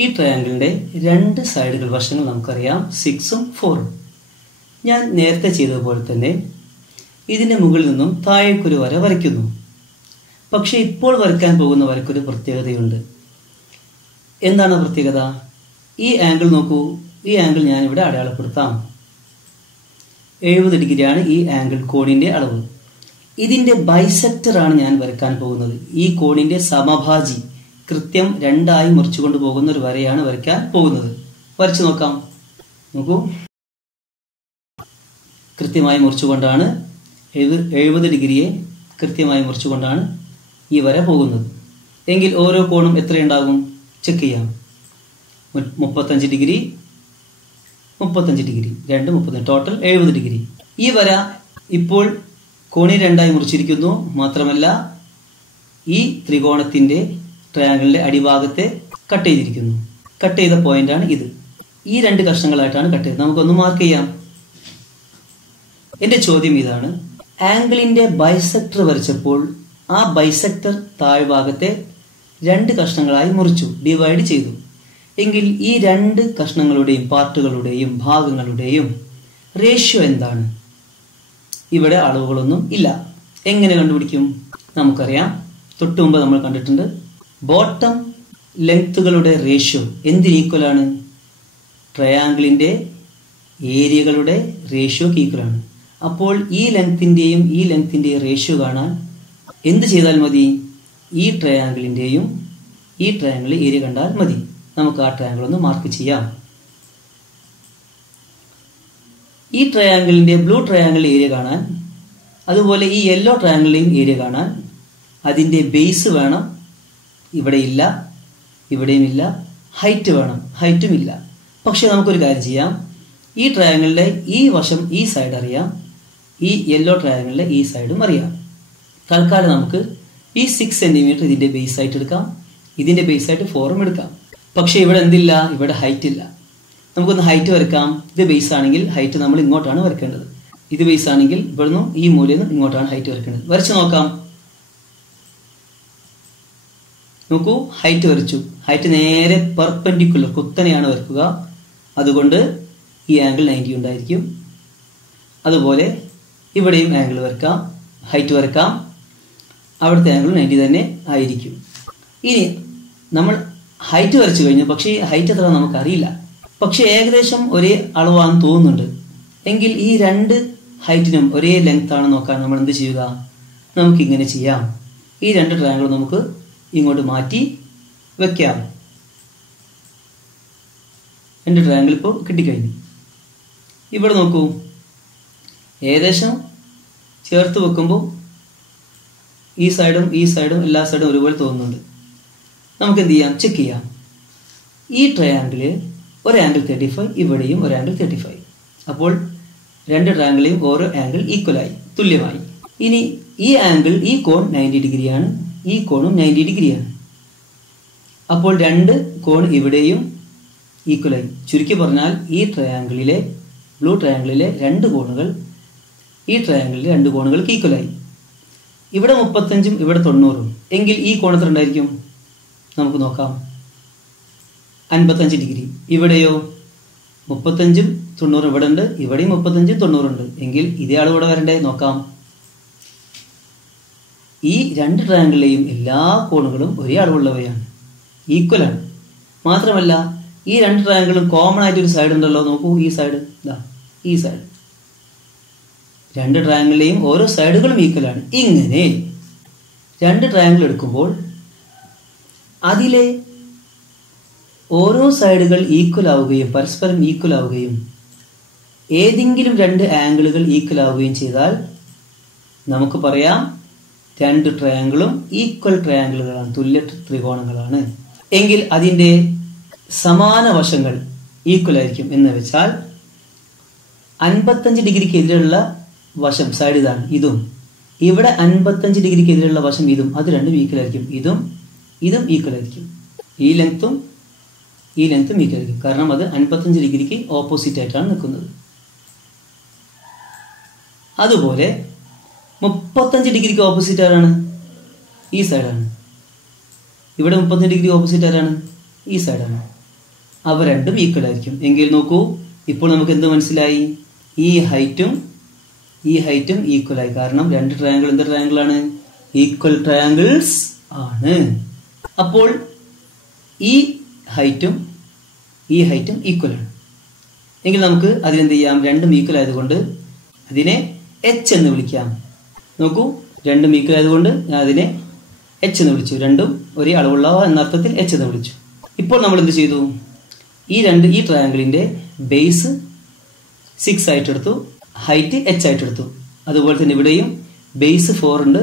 ഈ ട്രയാങ്കിളിന്റെ 2 സൈഡുകൾ, വശങ്ങൾ നമുക്കറിയാം, 6ഉം 4ഉം. ഞാൻ നേരത്തെ ചെയ്തതുപോലെ തന്നെ ഇതിന്റെ മുകളിൽ നിന്നും താഴേക്കൊരു വര വരയ്ക്കുന്നു. പക്ഷെ ഇപ്പോൾ വരയ്ക്കാൻ പോകുന്ന വരയ്ക്കൊരു പ്രത്യേകതയുണ്ട്. എന്താണ് പ്രത്യേകത? ഈ ആംഗിൾ നോക്കൂ, ഈ ആംഗിൾ ഞാൻ ഇവിടെ അടയാളപ്പെടുത്താം. 70 ഡിഗ്രിയാണ് ഈ ആംഗിൾ കോണിന്റെ അളവ്. ഇതിന്റെ ബൈസെക്ടർ ആണ് ഞാൻ വരയ്ക്കാൻ പോകുന്നത്. ഈ കോണിന്റെ സമഭാജി കൃത്യം രണ്ടായി മുറിച്ചുകൊണ്ട് പോകുന്ന ഒരു വരയാണ് വരയ്ക്കാൻ പോകുന്നത്. വരച്ചു നോക്കാം. നോക്കൂ, കൃത്യമായി മുറിച്ചുകൊണ്ടാണ് 70 ഡിഗ്രിയെ കൃത്യമായി മുറിച്ചുകൊണ്ടാണ് ഈ വര പോകുന്നത്. എങ്കിൽ ഓരോ കോണും എത്രയുണ്ടാകും ചെക്ക് ചെയ്യാം. 35 ഡിഗ്രി, 35 ഡിഗ്രി, 2 35, ടോട്ടൽ 70 ഡിഗ്രി. ഈ വര ഇപ്പോൾ കോണി രണ്ടായി മുറിച്ചിരിക്കുന്നു. മാത്രമല്ല ഈ ത്രികോണത്തിന്റെ ട്രയാങ്കിളിന്റെ അടിഭാഗത്തെ കട്ട് ചെയ്തിരിക്കുന്നു. കട്ട് ചെയ്ത പോയിന്റാണ് ഇത്. ഈ രണ്ട് കഷ്ണങ്ങളായിട്ടാണ് കട്ട് ചെയ്തത്. നമുക്കൊന്ന് മാർക്ക് ചെയ്യാം. എന്റെ ചോദ്യം ഇതാണ്, ആംഗിളിന്റെ ബൈസെക്ടർ വരച്ചപ്പോൾ ആ ബൈസെക്ടർ താഴ്ഭാഗത്തെ രണ്ട് കഷ്ണങ്ങളായി മുറിച്ചു, ഡിവൈഡ് ചെയ്തു. എങ്കിൽ ഈ രണ്ട് കഷ്ണങ്ങളുടെയും പാർട്ടുകളുടെയും ഭാഗങ്ങളുടെയും റേഷ്യോ എന്താണ്? ഇവിടെ അളവുകളൊന്നും ഇല്ല. എങ്ങനെ കണ്ടുപിടിക്കും? നമുക്കറിയാം, തൊട്ടു മുമ്പ് നമ്മൾ കണ്ടിട്ടുണ്ട്. ബോട്ടം ലെങ്ത്തുകളുടെ റേഷ്യോ എന്തിന് ഈക്വലാണ്? ട്രയാങ്കിളിന്റെ ഏരിയകളുടെ റേഷ്യോക്ക് ഈക്വലാണ്. അപ്പോൾ ഈ ലെങ്ത്തിന്റെയും ഈ ലെങ്ത്തിന്റെയും റേഷ്യോ കാണാൻ എന്ത് ചെയ്താൽ മതി? ഈ ട്രയാങ്കിളിന്റെയും ഈ ട്രയാങ്കിളിന്റെ ഏരിയ കണ്ടാൽ മതി. നമുക്ക് ആ ട്രയാങ്കിൾ ഒന്ന് മാർക്ക് ചെയ്യാം. ഈ ട്രയാങ്കിളിന്റെ ബ്ലൂ ട്രയാങ്കിളിന്റെ ഏരിയ കാണാൻ, അതുപോലെ ഈ യെല്ലോ ട്രയാങ്കിളിന്റെയും ഏരിയ കാണാൻ അതിന്റെ ബേസ് വേണം. ഇവിടെ ഇല്ല, ഇവിടെയും ഇല്ല. ഹൈറ്റ് വേണം, ഹൈറ്റും ഇല്ല. പക്ഷെ നമുക്കൊരു കാര്യം ചെയ്യാം. ഈ ട്രയാങ്കിളിന്റെ ഈ വശം, ഈ സൈഡ് അറിയാം. ഈ യെല്ലോ ട്രയാങ്കിളിന്റെ ഈ സൈഡും അറിയാം. തൽക്കാലം നമുക്ക് ഈ 6 സെന്റിമീറ്റർ ഇതിന്റെ ബേസ് ആയിട്ട് എടുക്കാം. ഇതിന്റെ ബേസ് ആയിട്ട് 4ഉം എടുക്കാം. പക്ഷെ ഇവിടെ എന്തില്ല? ഇവിടെ ഹൈറ്റ് ഇല്ല. നമുക്കൊന്ന് ഹൈറ്റ് വരക്കാം. ഇത് ബേസ് ആണെങ്കിൽ ഹൈറ്റ് നമ്മൾ ഇങ്ങോട്ടാണ് വരക്കേണ്ടത്. ഇത് ബേസ് ആണെങ്കിൽ ഇവിടുന്ന് ഈ മൂലയിൽ നിന്ന് ഇങ്ങോട്ടാണ് ഹൈറ്റ് വരക്കേണ്ടത്. വരച്ചു നോക്കാം. നോക്കൂ, ഹൈറ്റ് വരച്ചു. ഹൈറ്റ് നേരെ പെർപെൻഡിക്കുലർ, കുത്തനെയാണ് വരക്കുക. അതുകൊണ്ട് ഈ ആംഗിൾ 90 ഉണ്ടായിരിക്കും. അതുപോലെ ഇവിടെയും ആംഗിൾ വരക്കാം, ഹൈറ്റ് വരക്കാം. അവിടുത്തെ ആംഗിൾ 90 തന്നെ ആയിരിക്കും. ഇനി നമ്മൾ ഹൈറ്റ് വരച്ചു കഴിഞ്ഞു. പക്ഷേ ഈ ഹൈറ്റ് എത്ര നമുക്കറിയില്ല. പക്ഷെ ഏകദേശം ഒരേ അളവാണെന്ന് തോന്നുന്നുണ്ട്. എങ്കിൽ ഈ രണ്ട് ഹൈറ്റിനും ഒരേ ലെങ്ത് ആണ് നോക്കാൻ നമ്മൾ എന്ത് ചെയ്യുക? നമുക്കിങ്ങനെ ചെയ്യാം. ഈ രണ്ട് ട്രയാങ്കിൾ നമുക്ക് ഇങ്ങോട്ട് മാറ്റി വെക്കാം. രണ്ട് ട്രയാങ്കിൾ ഇപ്പോൾ കിട്ടിക്കഴിഞ്ഞു. ഇവിടെ നോക്കൂ, ഏകദേശം ചേർത്ത് വെക്കുമ്പോൾ ഈ സൈഡും ഈ സൈഡും എല്ലാ സൈഡും ഒരുപോലെ തോന്നുന്നുണ്ട്. നമുക്ക് എന്ത് ചെയ്യാം? ചെക്ക് ചെയ്യാം. ഈ ട്രയാങ്കിളിൽ ഒരു ആംഗിൾ 35, ഇവിടെയും ഒരു ആംഗിൾ 35. അപ്പോൾ രണ്ട് ട്രയാങ്കിളെയും ഓരോ ആംഗിൾ ഈക്വലായി, തുല്യമായി. ഇനി ഈ ആംഗിൾ, ഈ കോൺ 90 ഡിഗ്രിയാണ്, ഈ കോണും 90 ഡിഗ്രിയാണ്. അപ്പോൾ രണ്ട് കോൺ ഇവിടെയും ഈക്വലായി. ചുരുക്കി പറഞ്ഞാൽ ഈ ട്രയാങ്കിളിലെ, ബ്ലൂ ട്രയാങ്കിളിലെ രണ്ട് കോണുകൾ ഈ ട്രയാങ്കിളിലെ രണ്ട് കോണുകൾക്ക് ഈക്വലായി. ഇവിടെ 35ഉം ഇവിടെ 90ഉം. എങ്കിൽ ഈ കോൺ എത്ര ഉണ്ടായിരിക്കും? നമുക്ക് നോക്കാം. 55 ഡിഗ്രി. ഇവിടെയോ 35ഉം 90 ഇവിടെ ഉണ്ട്. ഇവിടെയും 35ഉം 90 ഉണ്ട്. എങ്കിൽ ഇതേ അളവ് ഇവിടെ വരണ്ടേ? നോക്കാം. ഈ രണ്ട് ട്രയാങ്കിളിലെയും എല്ലാ കോണുകളും ഒരേ അളവുള്ളവയാണ്, ഈക്വലാണ്. മാത്രമല്ല ഈ രണ്ട് ട്രയാങ്കിളും കോമൺ ആയിട്ട് ഒരു സൈഡ് ഉണ്ടല്ലോ. നോക്കൂ, ഈ സൈഡ്, ഈ സൈഡ്. രണ്ട് ട്രയാങ്കിളിലെയും ഓരോ സൈഡുകളും ഈക്വലാണ്. ഇങ്ങനെ രണ്ട് ട്രയാങ്കിൾ എടുക്കുമ്പോൾ അതിലെ ഓരോ സൈഡുകൾ ഈക്വൽ ആവുകയും പരസ്പരം ഈക്വൽ ആവുകയും ഏതെങ്കിലും രണ്ട് ആംഗിളുകൾ ഈക്വൽ ആവുകയും ചെയ്താൽ നമുക്ക് പറയാം രണ്ട് ട്രയാങ്കിളും ഈക്വൽ ട്രയാങ്കിളുകളാണ്, തുല്യ ത്രികോണങ്ങളാണ്. എങ്കിൽ അതിന്റെ സമാന വശങ്ങൾ ഈക്വൽ ആയിരിക്കും. എന്ന് വെച്ചാൽ 55 ഡിഗ്രിക്ക് എതിരെയുള്ള വശം, സൈഡ് ഇതാണ്, ഇതും ഇവിടെ 55 ഡിഗ്രിക്ക് എതിരെയുള്ള വശം ഇതും, അത് രണ്ടും ഈക്വൽ ആയിരിക്കും. ഇതും ഇതും ഈക്വൽ ആയിരിക്കും. ഈ ലെങ്ത്തും ഈ ലെങ്ത്തും ഈക്വൽ ആയിരിക്കും. കാരണം അത് 55 ഡിഗ്രിക്ക് ഓപ്പോസിറ്റ് ആയിട്ടാണ് നിൽക്കുന്നത്. അതുപോലെ 35 ഡിഗ്രിക്ക് ഓപ്പോസിറ്റ് ആരാണ്? ഈ സൈഡാണ്. ഇവിടെ 35 ഡിഗ്രി ഓപ്പോസിറ്റ് ആരാണ്? ഈ സൈഡാണ്. അവ രണ്ടും ഈക്വൽ ആയിരിക്കും. എങ്കിൽ നോക്കൂ, ഇപ്പോൾ നമുക്ക് എന്ത് മനസ്സിലായി? ഈ ഹൈറ്റും ഈക്വൽ ആയി. കാരണം രണ്ട് ട്രയാങ്കിൾ എന്ത് ട്രയാങ്കിൾ ആണ്? ഈക്വൽ ട്രയാങ്കിൾസ് ആണ്. അപ്പോൾ ഈ ഹൈറ്റും ഈ ഹൈറ്റും ഈക്വൽ ആണ്. എങ്കിൽ നമുക്ക് അതിനെന്ത് ചെയ്യാം? രണ്ടും ഈക്വൽ ആയതുകൊണ്ട് അതിനെ എച്ച് എന്ന് വിളിക്കാം. നോക്കൂ, രണ്ടും ഈക്വൽ ആയതുകൊണ്ട് ഞാൻ അതിനെ എച്ച് എന്ന് വിളിച്ചു. രണ്ടും ഒരേ അളവുള്ളവ എന്നർത്ഥത്തിൽ എച്ച് എന്ന് വിളിച്ചു. ഇപ്പോൾ നമ്മൾ എന്ത് ചെയ്തു? ഈ ട്രയാങ്കിളിന്റെ ബേസ് 6 ആയിട്ട് എടുത്തു, ഹൈറ്റ് എച്ച് ആയിട്ട് എടുത്തു. അതുപോലെ തന്നെ ഇവിടെയും ബേസ് 4 ഉണ്ട്,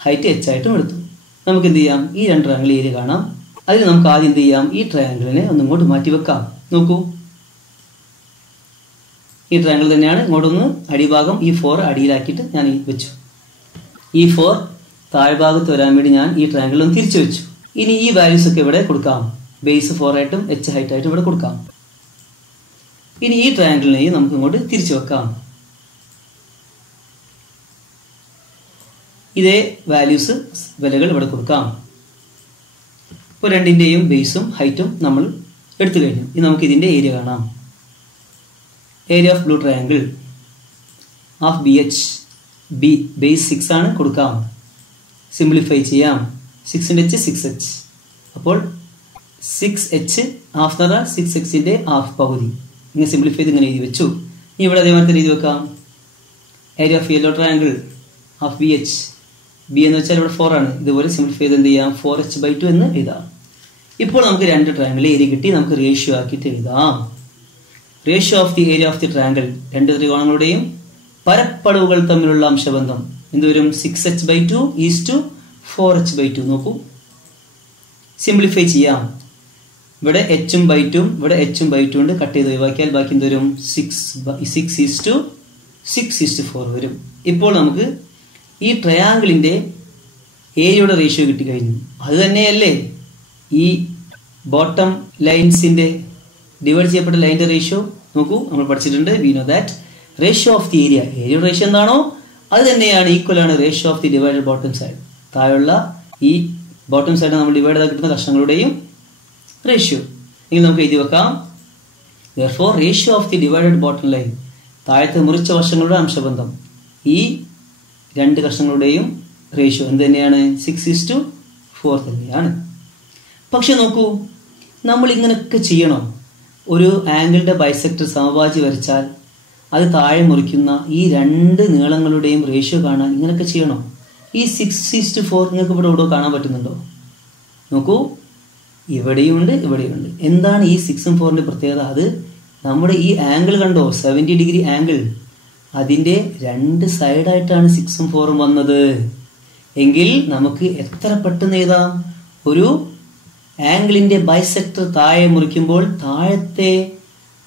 ഹൈറ്റ് എച്ച് ആയിട്ടും എടുത്തു. നമുക്ക് എന്ത് ചെയ്യാം? ഈ രണ്ട് ട്രയാങ്കിൾ ഏരിയ കാണാം. അതിന് നമുക്ക് ആദ്യം എന്ത് ചെയ്യാം? ഈ ട്രയാങ്കിളിനെ ഒന്നും ഇങ്ങോട്ട് മാറ്റി വെക്കാം. നോക്കൂ, ഈ ട്രയാങ്കിൾ തന്നെയാണ്. ഇങ്ങോട്ടൊന്ന് അടിഭാഗം ഈ 4 അടിയിലാക്കിയിട്ട് ഞാൻ വെച്ചു. ഈ 4 താഴ്ഭാഗത്ത് വരാൻ വേണ്ടി ഞാൻ ഈ ട്രയാങ്കിൾ ഒന്ന് തിരിച്ചു വെച്ചു. ഇനി ഈ വാല്യൂസ് ഒക്കെ ഇവിടെ കൊടുക്കാം. ബേസ് 4 ആയിട്ടും എച്ച് ഹൈറ്റ് ആയിട്ടും ഇവിടെ കൊടുക്കാം. ഇനി ഈ ട്രയാങ്കിളിനെയും നമുക്ക് ഇങ്ങോട്ട് തിരിച്ചു വെക്കാം. ഇതേ വാല്യൂസ് വിലകൾ ഇവിടെ കൊടുക്കാം. ഇപ്പോൾ രണ്ടിന്റെയും ബേസും ഹൈറ്റും നമ്മൾ എടുത്തു കഴിഞ്ഞു. ഇനി നമുക്ക് ഇതിന്റെ ഏരിയ കാണാം. Area of blue triangle of B base 6 ആണ്, കൊടുക്കാം. സിംപ്ലിഫൈ ചെയ്യാം. 6 h 6h. അപ്പോൾ 6h ഹാഫ് എന്ന് പറഞ്ഞാൽ 6xന്റെ ഹാഫ് പകുതി. ഇങ്ങനെ സിംപ്ലിഫൈ ചെയ്ത് ഇങ്ങനെ എഴുതി വെച്ചു. ഇനി ഇവിടെ അതേമാതിരി തന്നെ എഴുതി വെക്കാം. Area of yellow triangle of B എന്ന് വെച്ചാൽ ഇവിടെ 4 ആണ്. ഇതുപോലെ സിംപ്ലിഫൈ ചെയ്ത് എന്ത് ചെയ്യാം? 4h/2 എന്ന് എഴുതാം. ഇപ്പോൾ നമുക്ക് രണ്ട് ട്രയാങ്കിൾ ഏരിയ കിട്ടി. നമുക്ക് റേഷ്യോ ആക്കിയിട്ട് എഴുതാം. Ratio of the area of the triangle, രണ്ട് ത്രികോണങ്ങളുടെയും പരപ്പളവുകൾ തമ്മിലുള്ള അംശബന്ധം എന്തുവരും? 6h/2 is 4h/2. നോക്കൂ, സിംപ്ലിഫൈ ചെയ്യാം. ഇവിടെ h/2 ഇവിടെ h/2 ഉണ്ട്. കട്ട് ചെയ്ത് ഒഴിവാക്കിയാൽ ബാക്കി എന്തുവരും? 6:4 വരും. ഇപ്പോൾ നമുക്ക് ഈ ട്രയാങ്കിളിന്റെ ഏരിയയുടെ റേഷ്യോ കിട്ടിക്കഴിഞ്ഞു. അത് തന്നെയല്ലേ ഈ ബോട്ടം ലൈൻസിന്റെ ഡിവൈഡ് ചെയ്യപ്പെട്ട ലൈനിന്റെ റേഷ്യോ? നോക്കൂ, നമ്മൾ പഠിച്ചിട്ടുണ്ട്. We know that ratio of the ഏരിയയുടെ റേഷ്യോ എന്താണോ അത് തന്നെയാണ് ഈക്വൽ ആണ് ratio of the divided bottom side. താഴെയുള്ള ഈ ബോട്ടം സൈഡ് നമ്മൾ ഡിവൈഡ് ചെയ്ത് കിട്ടുന്ന കഷ്ണങ്ങളുടെയും റേഷ്യോ. എങ്കിൽ നമുക്ക് എഴുതി വെക്കാം. therefore ratio of the divided bottom line, താഴത്തെ മുറിച്ച വശങ്ങളുടെ അംശബന്ധം, ഈ രണ്ട് കഷ്ണങ്ങളുടെയും റേഷ്യോ എന്ത് തന്നെയാണ്? 6:4 തന്നെയാണ്. പക്ഷെ നോക്കൂ, നമ്മൾ ഇങ്ങനെയൊക്കെ ചെയ്യണോ? ഒരു ആംഗിളിന്റെ ബൈസെക്ടർ സമഭാജി വരച്ചാൽ അത് താഴെ മുറിക്കുന്ന ഈ രണ്ട് നീളങ്ങളുടെയും റേഷ്യോ കാണാൻ ഇങ്ങനെയൊക്കെ ചെയ്യണോ? ഈ 6:4 നിങ്ങൾക്ക് ഇവിടെ എവിടെ കാണാൻ പറ്റുന്നുണ്ടോ? നോക്കൂ, ഇവിടെയുണ്ട്, ഇവിടെയുണ്ട്. എന്താണ് ഈ 6ഉം 4ന്റെ പ്രത്യേകത? അത് നമ്മുടെ ഈ ആംഗിൾ കണ്ടോ? 70 ഡിഗ്രി ആംഗിൾ, അതിന്റെ രണ്ട് സൈഡായിട്ടാണ് 6ഉം 4ഉം വന്നത്. എങ്കിൽ നമുക്ക് എത്ര പെട്ടെന്ന് എഴുതാം? ഒരു ആംഗിളിന്റെ ബൈസെക്ടർ താഴെ മുറിക്കുമ്പോൾ താഴത്തെ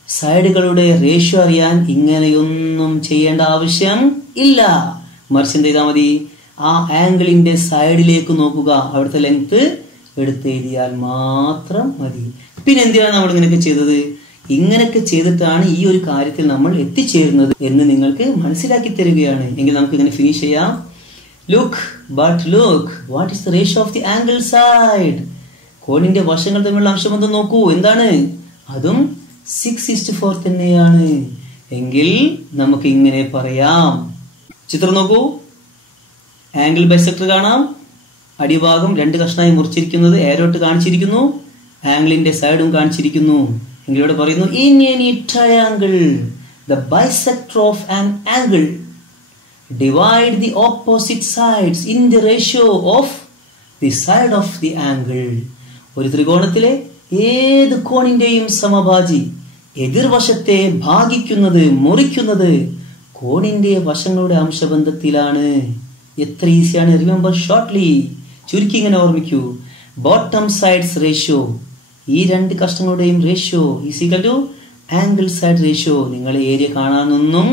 സൈഡുകളുടെ റേഷ്യോ അറിയാൻ ഇങ്ങനെയൊന്നും ചെയ്യേണ്ട ആവശ്യം ഇല്ല. മറിച്ച് എന്ത് ചെയ്താൽ മതി? ആ ആംഗിളിന്റെ സൈഡിലേക്ക് നോക്കുക, അവിടുത്തെ ലെങ്ത് എടുത്തെഴുതിയാൽ മാത്രം മതി. പിന്നെ എന്തിനാണ് നമ്മൾ ഇങ്ങനെയൊക്കെ ചെയ്തത്? ഇങ്ങനെയൊക്കെ ചെയ്തിട്ടാണ് ഈ ഒരു കാര്യത്തിൽ നമ്മൾ എത്തിച്ചേരുന്നത് എന്ന് നിങ്ങൾക്ക് മനസ്സിലാക്കി തരികയാണ്. എങ്കിൽ നമുക്ക് ഇങ്ങനെ ഫിനിഷ് ചെയ്യാം. Look, what is the ratio of the angle side? കോണിന്റെ വശങ്ങൾ തമ്മിലുള്ള അംശബന്ധം നോക്കൂ. എന്താണ്? അതും 6:4 തന്നെയാണ്. എങ്കിൽ നമുക്ക് ഇങ്ങനെ പറയാം. ചിത്രം നോക്കൂ, ആംഗിൾ ബൈസെക്ടർ കാണാം. അടിഭാഗം രണ്ട് കഷ്ണമായി മുറിച്ചിരിക്കുന്നത് ഏരോട്ട് കാണിച്ചിരിക്കുന്നു, ആംഗിളിന്റെ സൈഡും കാണിച്ചിരിക്കുന്നു. എങ്കിൽ ഇവിടെ പറയുന്നു, in any triangle the bisector of an angle divide the opposite sides in the ratio of the side of the angle. ഒരു ത്രികോണത്തിലെ ഏത് കോണിന്റെയും സമഭാജി എതിർവശത്തെ ഭാഗിക്കുന്നത്, മുറിക്കുന്നത് കോണിന്റെ വശങ്ങളുടെ അംശബന്ധത്തിലാണ്. എത്ര ഈസിയാണ്. റിമെമ്പർ ഷോർട്ട്ലി, ചുരുക്കി ഇങ്ങനെ ഓർമ്മിക്കൂ. ബോട്ടം സൈഡ്സ് റേഷ്യോ, ഈ രണ്ട് കഷ്ണങ്ങളുടെയും ratio is equal to angle side ratio. നിങ്ങൾ ഏരിയ കാണാനൊന്നും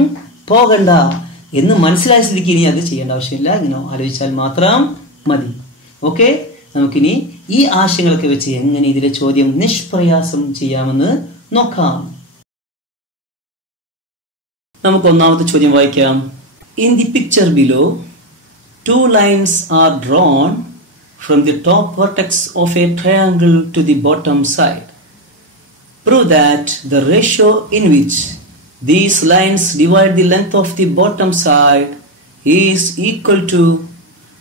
പോകണ്ട എന്ന് മനസ്സിലായ സ്ഥിതിക്ക് ഇനി അത് ചെയ്യേണ്ട ആവശ്യമില്ല. ഇങ്ങനെ ആലോചിച്ചാൽ മാത്രം മതി. ഓക്കെ, നമുക്കിനി ഈ ആശയങ്ങളൊക്കെ വെച്ച് എങ്ങനെ ഇതിലെ ചോദ്യം നിഷ്പ്രയാസം ചെയ്യാമെന്ന് നോക്കാം. നമുക്ക് ഒന്നാമത്തെ ചോദ്യം വായിക്കാം. In the picture below 2 lines are drawn from the top vertex of a triangle to the bottom side. Prove that the ratio in which these lines divide the length of the bottom side is equal to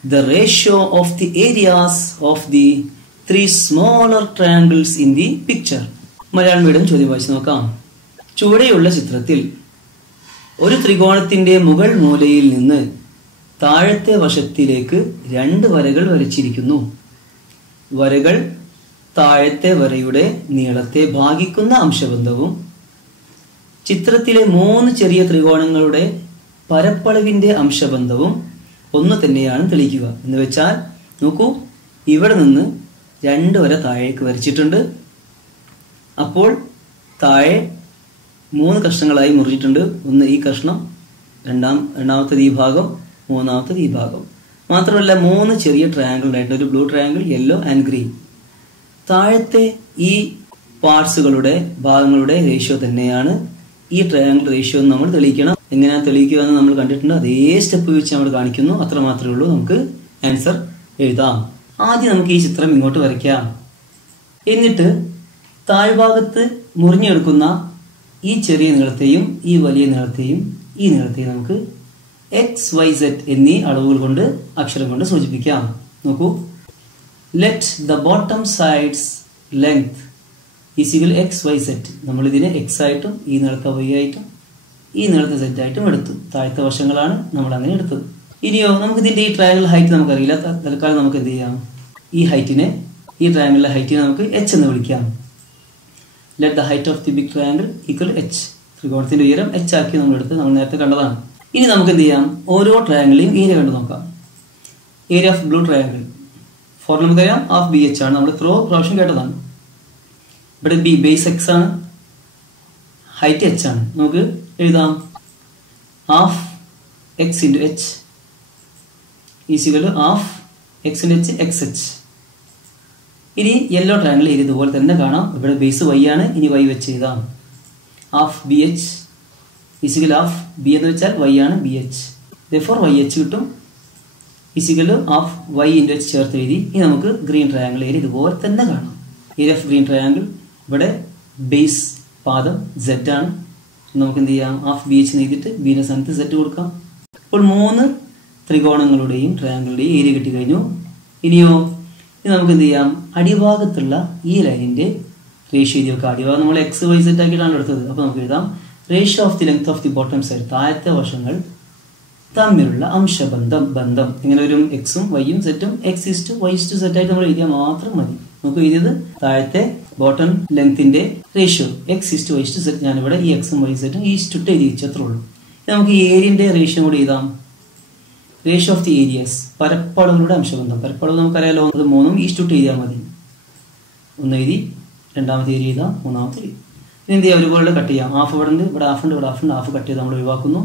the ratio of the areas of the 3 smaller triangles in the picture. Malayalam medium ചോദ്യം വായിച്ചു നോക്കാം. ചുവടെയുള്ള ചിത്രത്തിൽ ഒരു ത്രികോണത്തിന്റെ മുകൾ മൂലയിൽ നിന്ന് താഴത്തെ വശത്തിലേക്ക് 2 വരകൾ വരച്ചിരിക്കുന്നു. വരകൾ താഴത്തെ വരയുടെ നീളത്തെ ഭാഗിക്കുന്ന അംശബന്ധവും ചിത്രത്തിലെ 3 ചെറിയ ത്രികോണങ്ങളുടെ പരപ്പളവിന്റെ അംശബന്ധവും ഒന്ന് തന്നെയാണ് തെളിയിക്കുക. എന്ന് വെച്ചാൽ നോക്കൂ, ഇവിടെ നിന്ന് 2 വര താഴേക്ക് വരച്ചിട്ടുണ്ട്. അപ്പോൾ താഴെ 3 കഷ്ണങ്ങളായി മുറിച്ചിട്ടുണ്ട്. ഒന്ന് ഈ കഷ്ണം, രണ്ടാമത്തത് ഈ ഭാഗം, മൂന്നാമത്തത് ഈ ഭാഗം. മാത്രമല്ല 3 ചെറിയ ട്രയാങ്കിൾ ഉണ്ടായിട്ടുണ്ട്. ഒരു blue triangle, yellow and green. താഴത്തെ ഈ പാർട്സുകളുടെ ഭാഗങ്ങളുടെ റേഷ്യോ തന്നെയാണ് ഈ ട്രയാങ്കിൾ റേഷ്യോ എന്ന് നമ്മൾ തെളിയിക്കണം. എങ്ങനെയാണ് തെളിയിക്കുക എന്ന് നമ്മൾ കണ്ടിട്ടുണ്ട്. അതേ സ്റ്റെപ്പ് വെച്ച് നമ്മൾ കാണിക്കുന്നു. അത്ര മാത്രമേ ഉള്ളൂ. നമുക്ക് ആൻസർ എഴുതാം. ആദ്യം നമുക്ക് ഈ ചിത്രം ഇങ്ങോട്ട് വരയ്ക്കാം. എന്നിട്ട് താഴ്ഭാഗത്ത് മുറിഞ്ഞെടുക്കുന്ന ഈ ചെറിയ നീളത്തെയും ഈ വലിയ നീളത്തെയും ഈ നീളത്തെയും നമുക്ക് XYZ എന്നീ അളവുകൾ കൊണ്ട്, അക്ഷരം കൊണ്ട് സൂചിപ്പിക്കാം. നോക്കൂ, let the bottom sides length is equal XYZ. നമ്മൾ ഇതിനെ X ആയിട്ടും ഈ നീളത്തെ Y ആയിട്ടും ഈ നീളത്തെ Z ആയിട്ടും എടുത്തു. താഴത്തെ വശങ്ങളാണ് നമ്മൾ അങ്ങനെ എടുത്തത്. ഇനിയോ നമുക്ക് ഇതിന്റെ ഈ ട്രയാങ്കിൾ ഹൈറ്റ് നമുക്കറിയില്ല. തൽക്കാലം നമുക്ക് എന്ത് ചെയ്യാം, ഈ ട്രയാങ്കിളിലെ ഹൈറ്റിനെ നമുക്ക് H എന്ന് വിളിക്കാം. Let the height of the big triangle equal H. ത്രികോണത്തിന്റെ ഉയരം H ആക്കി നമ്മൾ എടുത്ത് നമ്മൾ നേരത്തെ കണ്ടതാണ്. ഇനി നമുക്ക് എന്ത് ചെയ്യാം, ഓരോ ട്രയാങ്കിളിലും ഏരിയ കണ്ടു നോക്കാം. Area of blue triangle formula നമുക്കറിയാം, ഹാഫ് BH ആണ്. നമ്മൾ ഇത്രയോ പ്രാവശ്യം കേട്ടതാണ്. ഇവിടെ ബേസ് X ആണ്, ഹൈറ്റ് H ആണ്. നമുക്ക് എഴുതാം half X into H is equal half X into H XH. ഇനി യെല്ലോ ട്രയാങ്കിൾ ഏരിയ ഇതുപോലെ തന്നെ കാണാം. ഇവിടെ ബേസ് Y ആണ്. ഇനി Y വെച്ച് എഴുതാം. Half BH is equal half B എന്ന് വെച്ചാൽ Y ആണ്, BH. therefore YH കിട്ടും. Is equal half Y into H ചേർത്ത് എഴുതി. ഇനി നമുക്ക് ഗ്രീൻ ട്രയാങ്കിൾ ഏരിയ ഇതുപോലെ തന്നെ കാണാം. ഏരിയ ഓഫ് ഗ്രീൻ ട്രയാങ്കിൾ ഇവിടെ ബേസ് പാദം Z ആണ്. നമുക്ക് എന്ത് ചെയ്യാം, ഹാഫ് BH എഴുതിയിട്ട് ബിയുടെ സ്ഥാനത്ത് Z കൊടുക്കാം. അപ്പോൾ 3 ത്രികോണങ്ങളുടെയും ട്രയാങ്കിളുടെയും ഏരിയ കിട്ടിക്കഴിഞ്ഞു. ഇനി നമുക്ക് എന്ത് ചെയ്യാം, അടിഭാഗത്തുള്ള ഈ ലൈനിന്റെ റേഷ്യോ എഴുതി വെക്കാം. അടിഭാഗം നമ്മൾ XYZ ആക്കിയിട്ടാണ് എടുത്തത്. അപ്പോൾ നമുക്ക് എഴുതാം ratio of the length of the bottom side. താഴത്തെ വശങ്ങൾ തമ്മിലുള്ള ബന്ധം എങ്ങനെ വരും, Xഉം Yയും Zഉം X:Y:Z ആയിട്ട് നമ്മൾ എഴുതിയാൽ മാത്രം മതി. നമുക്ക് എഴുതിയത് താഴത്തെ ബോട്ടം ലെങ്ത്തിന്റെ റേഷ്യോ X:Y:Z. ഞാനിവിടെ ഈ Xഉം YZഉം ഈസ്റ്റ് എഴുതി വെച്ചത്രേ ഉള്ളൂ. നമുക്ക് ഈ ഏരിയന്റെ റേഷ്യോ കൂടി എഴുതാം. റേഷ്യോ ഓഫ് ദി ഏരിയസ്, പരപ്പളവുകളുടെ അംശബന്ധം. പരപ്പളവ് നമുക്കറിയാലോ, അത് 3ഉം ഈസ്റ്റ് എഴുതിയാൽ മതി. ഒന്ന് എഴുതി, രണ്ടാമത്തെ ഏരിയ എഴുതാം, മൂന്നാമത്തെ എഴുതി. ഇനി എന്ത് ചെയ്യാം, ഒരുപോലെ കട്ട് ചെയ്യാം. ഹാഫ് ഇവിടെ ഉണ്ട്, ഇവിടെ ഹാഫ് ഉണ്ട്, ഇവിടെ ഹാഫ് ഉണ്ട്. ഹാഫ് കട്ട് ചെയ്ത് നമ്മൾ ഒഴിവാക്കുന്നു.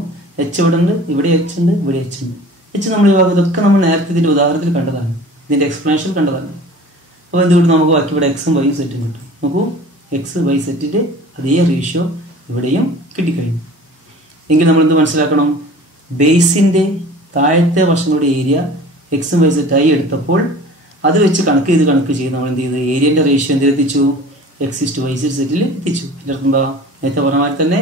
H ഇവിടെ ഉണ്ട്, ഇവിടെ H ഉണ്ട്, ഇവിടെ H ഉണ്ട്. H നമ്മൾ ഒഴിവാക്കും. ഇതൊക്കെ നമ്മൾ നേരത്തെ ഇതിന്റെ ഉദാഹരണത്തിൽ കണ്ടതാണ്, ഇതിന്റെ എക്സ്പ്ലനേഷൻ കണ്ടതാണ്. അപ്പോൾ എന്തുകൊണ്ട് നമുക്ക് ബാക്കി ഇവിടെ Xഉം Yയും സെറ്റും കിട്ടും. നോക്കൂ, XY സെറ്റിന്റെ അതേ റേഷ്യോ ഇവിടെയും കിട്ടിക്കഴിഞ്ഞു. എങ്കിൽ നമ്മൾ എന്ത് മനസ്സിലാക്കണം, ബേസിന്റെ താഴത്തെ വശങ്ങളുടെ ഏരിയ Xഉം Y സെറ്റായി എടുത്തപ്പോൾ അത് വെച്ച് കണക്ക് ചെയ്ത് നമ്മൾ എന്ത് ചെയ്ത് ഏരിയന്റെ റേഷ്യോ എന്തിലെത്തിച്ചു, X:Y:Z സെറ്റിൽ എത്തിച്ചു. ഇതിനർത്ഥം എന്താ, നേരത്തെ പറഞ്ഞ മാതിരി തന്നെ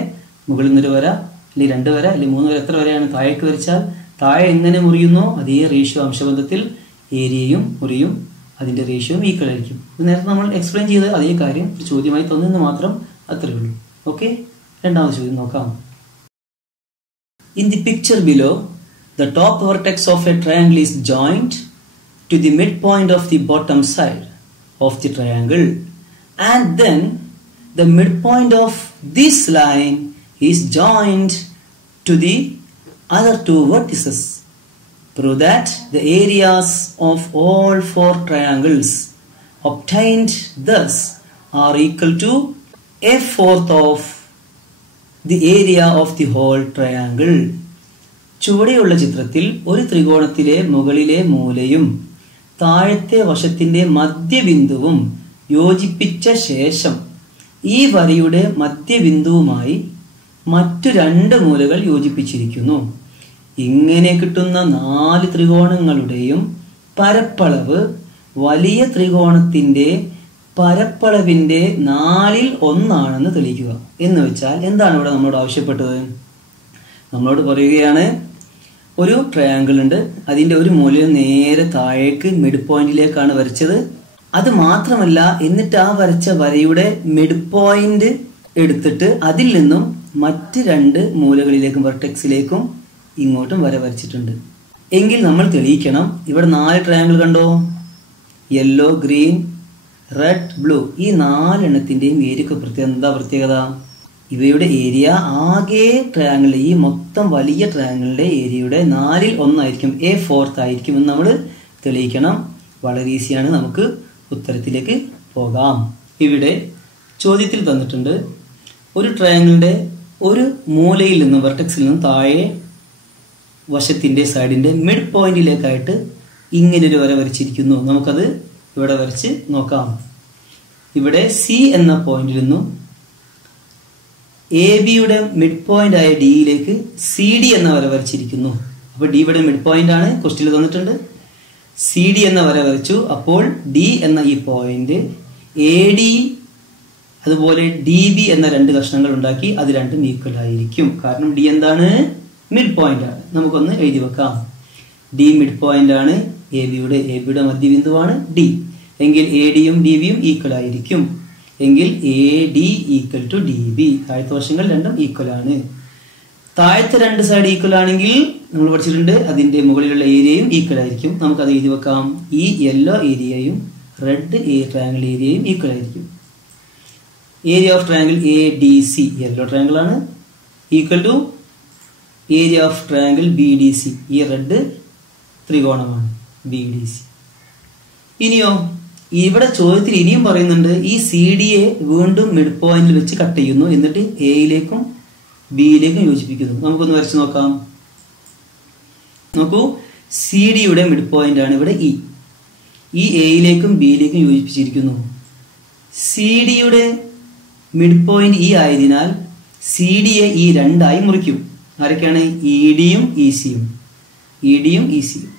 മുകളിൽ നിന്നൊരു വര, അല്ലെങ്കിൽ 2 വര, അല്ലെങ്കിൽ 3 വര, എത്ര വരെയാണ് താഴേക്ക് വരച്ചാൽ താഴെ എങ്ങനെ മുറിയുന്നോ അതേ റേഷ്യോ അംശബന്ധത്തിൽ ഏരിയയും മുറിയും അതിന്റെ റേഷ്യോ ഈക്വൽ ആയിരിക്കും. ഇത് നേരത്തെ നമ്മൾ എക്സ്പ്ലെയിൻ ചെയ്ത് അതേ കാര്യം ചോദ്യമായി തന്നെന്ന് മാത്രം, അത്രയേ ഉള്ളൂ. ഓക്കെ, രണ്ടാമത്തെ ചോദ്യം നോക്കാം. In the picture below the top vertex of a triangle is joined to the midpoint of the bottom side of the triangle, and then the midpoint of this line is joined to the other 2 vertices. Prove that the areas of all 4 triangles obtained thus are equal to a fourth of the area of the whole triangle. ചുവടെയുള്ള ചിത്രത്തിൽ ഒരു ത്രികോണത്തിലെ മുകളിലെ മൂലയും താഴത്തെ വശത്തിന്റെ മധ്യബിന്ദുവും യോജിപ്പിച്ച ശേഷം ഈ വരയുടെ മധ്യബിന്ദുവുമായി മറ്റു 2 മൂലകൾ യോജിപ്പിച്ചിരിക്കുന്നു. ഇങ്ങനെ കിട്ടുന്ന 4 ത്രികോണങ്ങളുടെയും പരപ്പളവ് വലിയ ത്രികോണത്തിന്റെ പരപ്പളവിന്റെ 4ൽ 1 തെളിയിക്കുക. എന്ന് വെച്ചാൽ എന്താണ് ഇവിടെ നമ്മളോട് ആവശ്യപ്പെട്ടത്? നമ്മളോട് പറയുകയാണ്, ഒരു ട്രയാങ്കിൾ ഉണ്ട്, അതിന്റെ ഒരു മൂലയിൽ നേരെ താഴേക്ക് മിഡ് പോയിന്റിലേക്കാണ് വരച്ചത്. അത് മാത്രമല്ല, എന്നിട്ട് ആ വരച്ച വരയുടെ മിഡ് പോയിന്റ് എടുത്തിട്ട് അതിൽ നിന്നും മറ്റ് രണ്ട് മൂലകളിലേക്കും വെർട്ടെക്സിലേക്കും ഇങ്ങോട്ടും വര വരച്ചിട്ടുണ്ട്. എങ്കിൽ നമ്മൾ തെളിയിക്കണം, ഇവിടെ 4 ട്രയാങ്കിൾ കണ്ടോ, യെല്ലോ, ഗ്രീൻ, റെഡ്, ബ്ലൂ. ഈ 4 എണ്ണത്തിന്റെയും ഏരിയക്ക് എന്താ പ്രത്യേകത? ഇവയുടെ ഏരിയ ആകെ ട്രയാങ്കിളിലെ, ഈ മൊത്തം വലിയ ട്രയാങ്കിളിന്റെ ഏരിയയുടെ 4ൽ 1 ആയിരിക്കും, A4 ആയിരിക്കും എന്ന് നമ്മൾ തെളിയിക്കണം. വളരെ ഈസിയാണ്, നമുക്ക് ഉത്തരത്തിലേക്ക് പോകാം. ഇവിടെ ചോദ്യത്തിൽ തന്നിട്ടുണ്ട്, ഒരു ട്രയാങ്കിളിന്റെ ഒരു മൂലയിൽ നിന്നും വെർട്ടെക്സിൽ നിന്നും താഴെ വശത്തിന്റെ സൈഡിന്റെ മിഡ് പോയിന്റിലേക്കായിട്ട് ഇങ്ങനൊരു വര വരച്ചിരിക്കുന്നു. നമുക്കത് ഇവിടെ വരച്ച് നോക്കാം. ഇവിടെ സി എന്ന പോയിന്റിൽ നിന്നും എ ബിയുടെ മിഡ് പോയിന്റ് ആയ ഡിയിലേക്ക് സി ഡി എന്ന വര വരച്ചിരിക്കുന്നു. അപ്പൊ ഡി ഇവിടെ മിഡ് പോയിന്റ് ആണ്, ക്വസ്റ്റ്യനിൽ തന്നിട്ടുണ്ട്. സി ഡി എന്ന വര വരച്ചു. അപ്പോൾ ഡി എന്ന ഈ പോയിന്റ് എ ഡി അതുപോലെ ഡി ബി എന്ന 2 കഷ്ണങ്ങൾ ഉണ്ടാക്കി അത് രണ്ടും ഈക്വൽ ആയിരിക്കും. കാരണം ഡി എന്താണ്? മിഡ് പോയിന്റ് ആണ്. നമുക്കൊന്ന് എഴുതി വെക്കാം. ഡി മിഡ് പോയിന്റ് ആണ്, എ ബിയുടെ മധ്യബിന്ദുവാണ് ഡി. എങ്കിൽ എ ഡിയും ഡി ബിയും ഈക്വൽ ആയിരിക്കും. എങ്കിൽ A D equal to D B. താഴത്തെ വശങ്ങൾ രണ്ടും ഈക്വൽ ആണ്. താഴത്തെ 2 സൈഡ് ഈക്വൽ ആണെങ്കിൽ നമ്മൾ പഠിച്ചിട്ടുണ്ട്, അതിന്റെ മുകളിലുള്ള ഏരിയയും ഈക്വൽ ആയിരിക്കും. നമുക്കത് എഴുതി വെക്കാം. ഈ യെല്ലോ ഏരിയയും റെഡ് ട്രയാങ്കിൾ ഏരിയയും ഈക്വൽ ആയിരിക്കും. Area of triangle A D C, yellow triangle ആണ്, equal to area of triangle B D C, ഈ റെഡ് ത്രികോണമാണ് ബി ഡി സി. ഇനിയോ ഇവിടെ ചോദ്യത്തിൽ ഇനിയും പറയുന്നുണ്ട്, ഈ സി ഡിയെ വീണ്ടും മിഡ് പോയിന്റിൽ വെച്ച് കട്ട് ചെയ്യുന്നു, എന്നിട്ട് എയിലേക്കും ബിയിലേക്കും യോജിപ്പിക്കുന്നു. നമുക്കൊന്ന് വരച്ച് നോക്കാം. നോക്കൂ, സി ഡിയുടെ മിഡ് പോയിന്റ് ആണ് ഇവിടെ ഇ. ഈ എയിലേക്കും ബിയിലേക്കും യോജിപ്പിച്ചിരിക്കുന്നു. സി ഡിയുടെ മിഡ് പോയിന്റ് ഇ ആയതിനാൽ സി ഡിയെ ഈ 2ആയി മുറിക്കും. ആരൊക്കെയാണ്? ഇ ഡിയും ഇ സിയും. ഇ ഡിയും ഇ സിയും.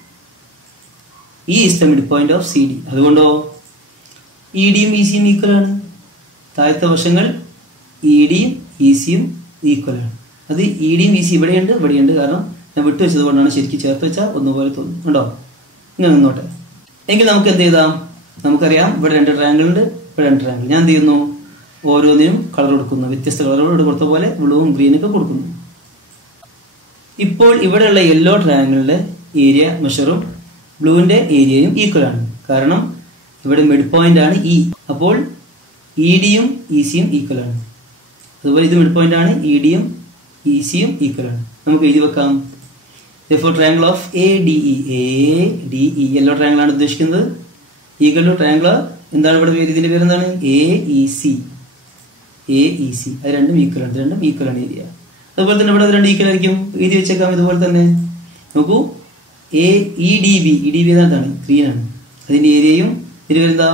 E is the mid point of C D. അതുകൊണ്ടോ ഇ ഡിയും ഇ സിയും ഈക്വൽ ആണ്. താഴത്തെ വശങ്ങൾ ഇ ഡിയും ഇ സിയും ഈക്വൽ ആണ്. അത് ഇ ഡിയും ഇ സി ഇവിടെയുണ്ട്, ഇവിടെയുണ്ട്. കാരണം ഞാൻ വിട്ടുവെച്ചത് കൊണ്ടാണ്, ശരിക്കും ചേർത്ത് വെച്ചാൽ ഒന്നുപോലെ തോന്നും. ഉണ്ടോ? ഇങ്ങനെ നിന്നോട്ടെ. എങ്കിൽ നമുക്ക് എന്ത് ചെയ്താം? നമുക്കറിയാം ഇവിടെ 2 ട്രയാങ്കിൾ ഉണ്ട്, ഇവിടെ 2 ട്രയാങ്കിൾ. ഞാൻ എന്ത് ചെയ്യുന്നു? ഓരോന്നിനും കളർ കൊടുക്കുന്നു. വ്യത്യസ്ത കളറുകൾ കൊടുത്ത പോലെ ബ്ലൂവും ഗ്രീനൊക്കെ കൊടുക്കുന്നു. ഇപ്പോൾ ഇവിടെയുള്ള യെല്ലോ ട്രയാങ്കിളിന്റെ ഏരിയ മെഷറും ബ്ലൂവിന്റെ ഏരിയയും ഈക്വൽ ആണ്. കാരണം ഇവിടെ മിഡ് പോയിന്റ് ആണ് ഇ. അപ്പോൾ ഇ ഡിയും ഇ സിയും ഈക്വൽ ആണ്. അതുപോലെ ഇത് മിഡ് പോയിന്റ് ആണ്, ഇ ഡിയും ഇ സിയും ഈക്വൽ ആണ്. നമുക്ക് എഴുതി വെക്കാം. therefore triangle of ADE, yellow triangle ആണ് ഉദ്ദേശിക്കുന്നത്. ഈക്വൽ ടു ട്രയാങ്കിൾ എന്താണ് ഇവിടെ പേര്? ഇതിന്റെ പേര് എന്താണ്? AEC. അത് രണ്ടും ഈക്വൽ ആണ്. രണ്ടും ഈക്വൽ ആണ് ഏരിയ. അതുപോലെ തന്നെ ഇവിടെ 2 ഈക്വൽ ആയിരിക്കും. എഴുതി വെച്ചേക്കാം ഇതുപോലെ തന്നെ. നോക്കൂ, EDB എന്താണ്? ഗ്രീൻ ആണ്. അതിന്റെ ഏരിയയും ഇതിന് വരുന്നതാ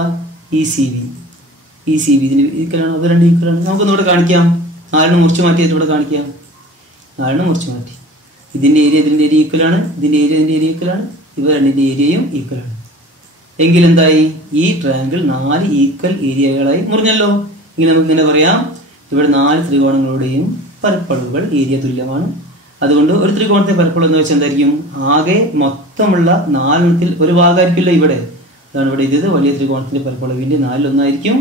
ECB. ഇതിന് ഈക്വൽ ആണ്. അത് 2 ഈക്വൽ ആണ്. നമുക്കൊന്ന് ഇവിടെ കാണിക്കാം. 4 മുറിച്ച് മാറ്റിയിട്ട് ഇവിടെ കാണിക്കാം. 4 മുറിച്ച് മാറ്റി. ഇതിന്റെ ഏരിയ ഇതിന്റെ ഏരിയ ഈക്വൽ ആണ്. ഇതിന്റെ ഏരിയ ഈക്വൽ ആണ്. ഇവ രണ്ടിന്റെ ഏരിയയും ഈക്വൽ ആണ്. എങ്കിൽ എന്തായി? ഈ ട്രയാങ്കിൾ 4 ഈക്വൽ ഏരിയകളായി മുറിഞ്ഞല്ലോ. എങ്കിൽ നമുക്ക് ഇങ്ങനെ പറയാം, ഇവിടെ 4 ത്രികോണങ്ങളുടെയും പരപ്പളവുകൾ ഏരിയ തുല്യമാണ്. അതുകൊണ്ട് ഒരു ത്രികോണത്തെ പരപ്പളവ് എന്ന് വെച്ചാൽ എന്തായിരിക്കും? ആകെ മൊത്തമുള്ള 4 ഒരു ഭാഗമായിരിക്കില്ല ഇവിടെ. അതാണ് ഇവിടെ ഇത് വലിയ ത്രികോണത്തിന്റെ പരപ്പളവിന്റെ 4 ആയിരിക്കും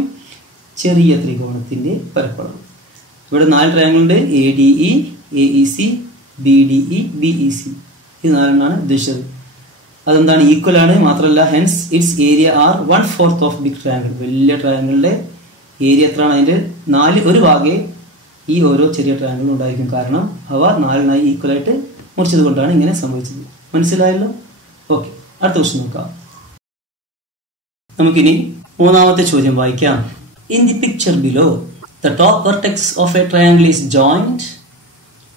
ചെറിയ ത്രികോണത്തിന്റെ പരപ്പളവ്. ഇവിടെ 4 ട്രയാങ്കിൾ ഉണ്ട്. ADE, AEC, BDE, BEC. ഇത് 4 ഉദ്ദേശിച്ചത്. അതെന്താണ്? ഈക്വൽ ആണ്. മാത്രമല്ല hence its area are 1/4 of big triangle. വലിയ ട്രയാങ്കിളിന്റെ ഏരിയ എത്രയാണ്? അതിന്റെ 4 ഒരു ഭാഗേ ഈ ഓരോ ചെറിയ ട്രയാങ്കിളും ഉണ്ടായിരിക്കും. കാരണം അവ 4 ഈക്വൽ ആയിട്ട് മുറിച്ചത് കൊണ്ടാണ് ഇങ്ങനെ സംഭവിച്ചത്. മനസ്സിലായല്ലോ? ഓക്കെ, അടുത്ത ക്വസ്റ്റ്യൻ നോക്കാം. നമുക്കിനി 3ാമത്തെ ചോദ്യം വായിക്കാം. In the picture below the top vertex of A triangle is joined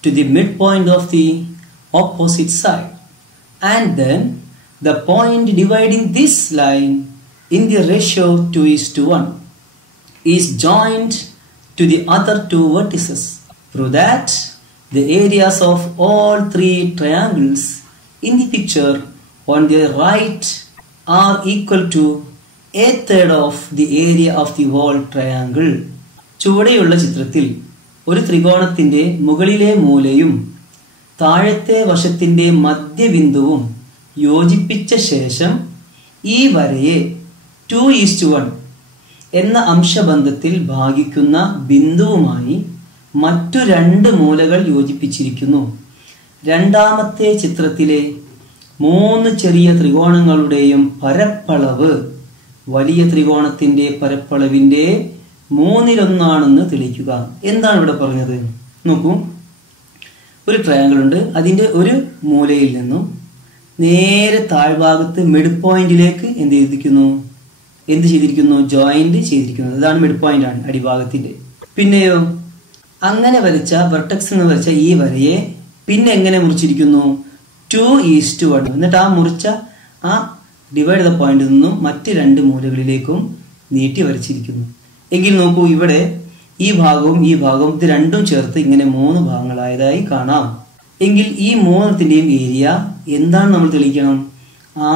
to the midpoint of the opposite side, and then the point dividing this line in the ratio 2:1 is joined to the other 2 vertices. Prove that the areas of all 3 triangles in the picture on the right are equal to 1/3 of the area of the whole triangle. ചുവടെയുള്ള ചിത്രത്തിൽ ഒരു ത്രികോണത്തിന്റെ മുകളിലെ മൂലയും താഴത്തെ വശത്തിന്റെ മധ്യബിന്ദുവും യോജിപ്പിച്ച ശേഷം ഈ വരയെ 2:1 എന്ന അംശബന്ധത്തിൽ ഭാഗിക്കുന്ന ബിന്ദുവുമായി മറ്റു രണ്ട് മൂലകൾ യോജിപ്പിച്ചിരിക്കുന്നു. രണ്ടാമത്തെ ചിത്രത്തിലെ 3 ചെറിയ ത്രികോണങ്ങളുടെയും പരപ്പളവ് വലിയ ത്രികോണത്തിന്റെ പരപ്പളവിന്റെ 1/3 തെളിയിക്കുക. എന്താണ് ഇവിടെ പറഞ്ഞത്? നോക്കൂ, ഒരു ട്രയാങ്കിൾ ഉണ്ട്. അതിന്റെ ഒരു മൂലയിൽ നിന്നും നേരെ താഴ്ഭാഗത്ത് മിഡ് പോയിന്റിലേക്ക് എന്ത് ചെയ്തിരിക്കുന്നു? ജോയിന്റ് ചെയ്തിരിക്കുന്നു. അതാണ് മിഡ് പോയിന്റ് ആണ് അടിഭാഗത്തിന്റെ. പിന്നെയോ അങ്ങനെ വരച്ച വെർട്ടെക്സ് എന്ന് വരച്ച ഈ വരയെ പിന്നെ എങ്ങനെ മുറിച്ചിരിക്കുന്നു? 2:1. എന്നിട്ട് ആ മുറിച്ച ആ ഡിവൈഡ് ചെയ്ത പോയിന്റിൽ നിന്നും മറ്റ് രണ്ട് മൂലകളിലേക്കും നീട്ടി വരച്ചിരിക്കുന്നു. എങ്കിൽ നോക്കൂ, ഇവിടെ ഈ ഭാഗവും ഈ ഭാഗവും ഇത് രണ്ടും ചേർത്ത് ഇങ്ങനെ 3 ഭാഗങ്ങളായതായി കാണാം. എങ്കിൽ ഈ 3ത്തിന്റെയും ഏരിയ എന്താണ് നമ്മൾ തെളിയിക്കണം?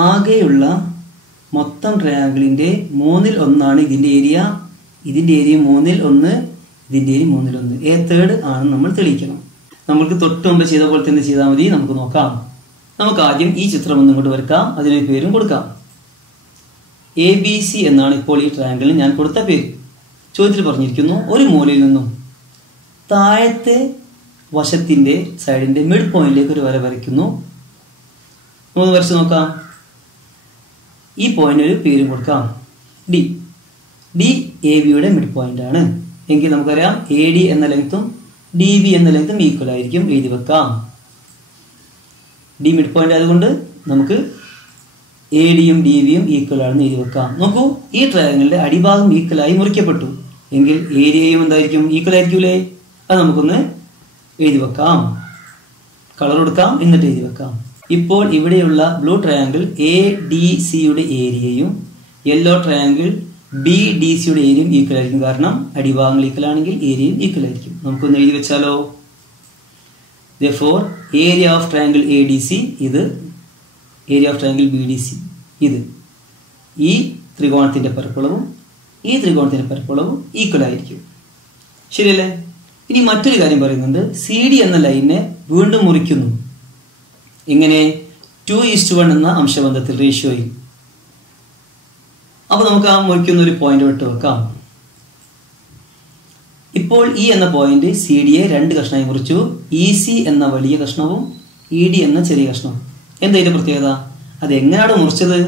ആകെയുള്ള മൊത്തം ട്രയാങ്കിളിന്റെ 1/3 ഇതിന്റെ ഏരിയ. ഇതിന്റെ ഏരിയ 1/3, ഇതിന്റെ ഏരിയ 1/3. A third ആണ് നമ്മൾ തെളിയിക്കണം. നമ്മൾക്ക് തൊട്ട് മുമ്പ് ചെയ്ത പോലെ തന്നെ ചെയ്താൽ മതി. നമുക്ക് നോക്കാം. നമുക്ക് ആദ്യം ഈ ചിത്രം ഒന്ന് ഇങ്ങോട്ട് വരക്കാം. അതിനൊരു പേരും കൊടുക്കാം. ABC എന്നാണ് ഇപ്പോൾ ഈ ട്രയാങ്കിളിന് ഞാൻ കൊടുത്ത പേര്. ചോദ്യത്തിൽ പറഞ്ഞിരിക്കുന്നു, ഒരു മൂലയിൽ നിന്നും താഴത്തെ വശത്തിന്റെ സൈഡിന്റെ മിഡ് പോയിന്റിലേക്ക് ഒരു വര വരയ്ക്കുന്നു. നമുക്ക് വരച്ച് നോക്കാം. ഈ പോയിന്റ് ഒരു പേരും കൊടുക്കാം, D. D AB-യുടെ മിഡ് പോയിന്റ് ആണ്. എങ്കിൽ നമുക്കറിയാം AD എന്ന ലെങ്ത്തും DB എന്ന ലെങ്ത്തും ഈക്വൽ ആയിരിക്കും. എഴുതി വെക്കാം. D മിഡ് പോയിന്റ് ആയതുകൊണ്ട് നമുക്ക് AD-യും DB-യും ഈക്വൽ ആണെന്ന് എഴുതി വെക്കാം. നോക്കൂ, ഈ ട്രയാങ്കിളിന്റെ അടിഭാഗം ഈക്വലായി മുറിക്കപ്പെട്ടു. എങ്കിൽ ഏരിയയും എന്തായിരിക്കും? ഈക്വൽ ആയിരിക്കൂലേ? അത് നമുക്കൊന്ന് എഴുതി വെക്കാം. കളർ കൊടുക്കാം, എന്നിട്ട് എഴുതി വെക്കാം. ഇപ്പോൾ ഇവിടെയുള്ള ബ്ലൂ ട്രയാങ്കിൾ ADCയുടെ ഏരിയയും യെല്ലോ ട്രയാങ്കിൾ BDCയുടെ ഏരിയയും ഈക്വൽ ആയിരിക്കും. കാരണം അടിഭാഗങ്ങൾ ഈക്വൽ ആണെങ്കിൽ ഏരിയയും ഈക്വൽ ആയിരിക്കും. നമുക്കൊന്ന് എഴുതി വെച്ചാലോ? Therefore, area of triangle ADC ഇത്, area of triangle BDC ഇത്. ഈ ത്രികോണത്തിന്റെ പരപ്പളവും ഈ ത്രികോണത്തിന്റെ പരപ്പളവും ഈക്വൽ ആയിരിക്കും. ശരിയല്ലേ? ഇനി മറ്റൊരു കാര്യം പറയുന്നുണ്ട്. CD എന്ന ലൈനെ വീണ്ടും മുറിക്കുന്നു. ഇങ്ങനെ 2:1 എന്ന അംശബന്ധത്തിൽ, റേഷ്യോയിൽ. അപ്പൊ നമുക്ക് ആ മുറിക്കുന്ന ഒരു പോയിന്റ് വിട്ട് വെക്കാം. ഇപ്പോൾ E എന്ന പോയിന്റ് CD-യെ 2 കഷ്ണമായി മുറിച്ചു. EC എന്ന വലിയ കഷ്ണവും ED എന്ന ചെറിയ കഷ്ണവും. എന്താ ഇതിന്റെ പ്രത്യേകത? അത് എങ്ങനെയാണ് മുറിച്ചത്?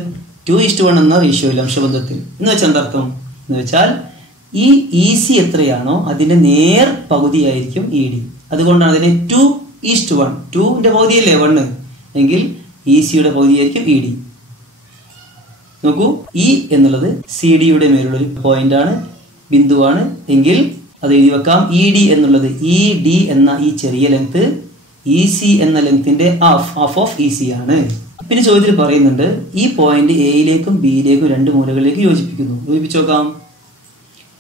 2:1 എന്ന റേഷ്യോയിൽ, അംശബന്ധത്തിൽ. എന്ന് വെച്ചാൽ എന്താർത്ഥം? എന്ന് വെച്ചാൽ ഈ EC എത്രയാണോ അതിന്റെ നേർ പകുതിയായിരിക്കും ED. അതുകൊണ്ടാണ് അതിനെ 2:1. 2ന്റെ പകുതിയല്ലേ 1, എങ്കിൽ EC-യുടെ പകുതിയായിരിക്കും ED. നോക്കൂ, E എന്നുള്ളത് CD-യുടെ മേലുള്ള ഒരു പോയിന്റ് ആണ്, ബിന്ദുവാണ്. എങ്കിൽ അത് എഴുതി വെക്കാം. ED എന്നുള്ളത് ED എന്ന ഈ ചെറിയ ലെങ്ത് EC എന്ന ലെങ്ത്തിന്റെ ഹാഫ് ഓഫ് EC ആണ്. പിന്നെ ചോദ്യത്തിൽ പറയുന്നുണ്ട്, ഈ പോയിന്റ് എയിലേക്കും ബിയിലേക്കും 2 മൂലകളിലേക്ക് യോജിപ്പിക്കുന്നു. യോജിപ്പിച്ചു നോക്കാം.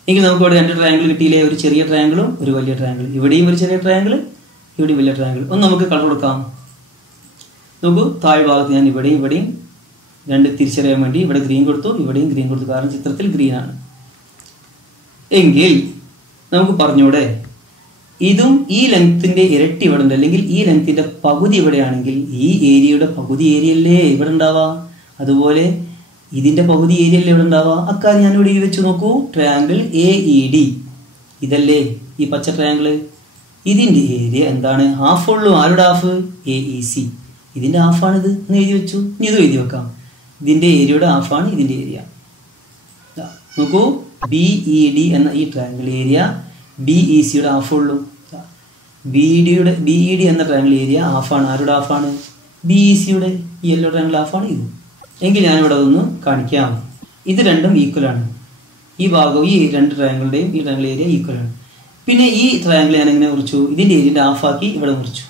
എങ്കിൽ നമുക്ക് ഇവിടെ 2 ട്രയാങ്കിൾ കിട്ടിയില്ലേ? ഒരു ചെറിയ ട്രയാങ്കിളും ഒരു വലിയ ട്രയാങ്കിൾ. ഇവിടെയും ഒരു ചെറിയ ട്രയാങ്കിൾ, ഇവിടെയും വലിയ ട്രയാങ്കിൾ. ഒന്ന് നമുക്ക് കളർ കൊടുക്കാം. നോക്കൂ, താഴ്ഭാഗത്ത് ഞാൻ ഇവിടെയും 2 തിരിച്ചറിയാൻ വേണ്ടി ഇവിടെ ഗ്രീൻ കൊടുത്തു, ഇവിടെയും ഗ്രീൻ കൊടുത്തു. കാരണം ചിത്രത്തിൽ ഗ്രീൻ ആണ്. എങ്കിൽ നമുക്ക് പറഞ്ഞൂടെ, ഇതും ഈ ലെങ്ത്തിന്റെ ഇരട്ടി ഇവിടെ ഉണ്ട്, അല്ലെങ്കിൽ ഈ ലെങ്ത്തിന്റെ പകുതി ഇവിടെയാണെങ്കിൽ ഈ ഏരിയയുടെ പകുതി ഏരിയല്ലേ ഇവിടെ ഉണ്ടാവാ. അതുപോലെ ഇതിന്റെ പകുതി ഏരിയല്ലേ ഇവിടെ ഉണ്ടാവാ. അക്കാര്യം ഞാൻ ഇവിടെ വെച്ച് നോക്കൂ. ട്രയാങ്കിൾ AED ഇതല്ലേ ഈ പച്ച ട്രയാങ്കിൾ? ഇതിന്റെ ഏരിയ എന്താണ്? ഹാഫ് ഉള്ളൂ. ആരുടെ ഹാഫ്? AEC. ഇതിന്റെ ഹാഫാണിത് എന്ന് എഴുതി വെച്ചു. ഇനി ഇത് എഴുതി വെക്കാം. ഇതിന്റെ ഏരിയയുടെ ഹാഫാണ് ഇതിന്റെ ഏരിയ. നോക്കൂ, BED എന്ന ഈ ട്രയാങ്കിൾ ഏരിയ BEC-യുടെ ഹാഫ് ഉള്ളൂ. BED എന്ന ട്രയാങ്കിൾ ഏരിയ ഹാഫാണ്. ആരുടെ ഹാഫാണ്? BEC-യുടെ. ഈ യെല്ലോ ട്രയാങ്കിൾ ഹാഫാണ് ഇത്. എങ്കിൽ ഞാനിവിടെ ഒന്ന് കാണിക്കാം. ഇത് രണ്ടും ഈക്വൽ ആണ്. ഈ ഭാഗവും ഈ 2 ട്രയാങ്കിളുടെയും ഈ ട്രയാങ്കിൾ ഏരിയ ഈക്വൽ ആണ്. പിന്നെ ഈ ട്രയാങ്കിൾ ഞാൻ എങ്ങനെ മുറിച്ചു? ഇതിന്റെ ഏരിയന്റെ ഹാഫാക്കി ഇവിടെ മുറിച്ചു.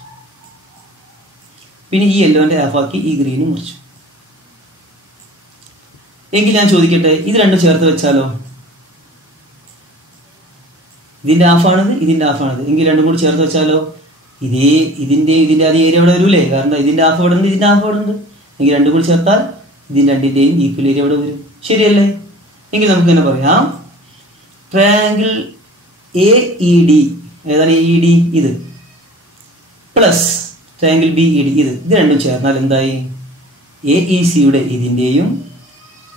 പിന്നെ ഈ യെല്ലോന്റെ ഹാഫാക്കി ഈ ഗ്രീനും മുറിച്ചു. എങ്കിൽ ഞാൻ ചോദിക്കട്ടെ, ഇത് രണ്ടും ചേർത്ത് വെച്ചാലോ? ഇതിന്റെ ഹാഫാണിത്, ഇതിന്റെ ഹാഫാണിത്. എങ്കിൽ രണ്ടും കൂടി ചേർത്ത് വെച്ചാലോ? ഇതിന്റെ അതേ ഏരിയ ഇവിടെ വരൂലേ? കാരണം ഇതിന്റെ ഹാഫ് ഇവിടെ ഉണ്ട്, ഇതിന്റെ ഹാഫ് ഇവിടെ ഉണ്ട്. എങ്കിൽ രണ്ടും കൂടി ചേർത്താൽ ഇതിന്റെ രണ്ടിന്റെയും ഈക്വൽ ഏരിയ ഇവിടെ വരും. ശരിയല്ലേ? എങ്കിൽ നമുക്ക് തന്നെ പറയാം, ട്രയാങ്കിൾ AED, ഏതാണ് AED? ഇത് പ്ലസ് ട്രയാങ്കിൾ BED ഇത് രണ്ടും ചേർന്നാൽ എന്തായി? AEC-യുടെ ഇതിന്റെയും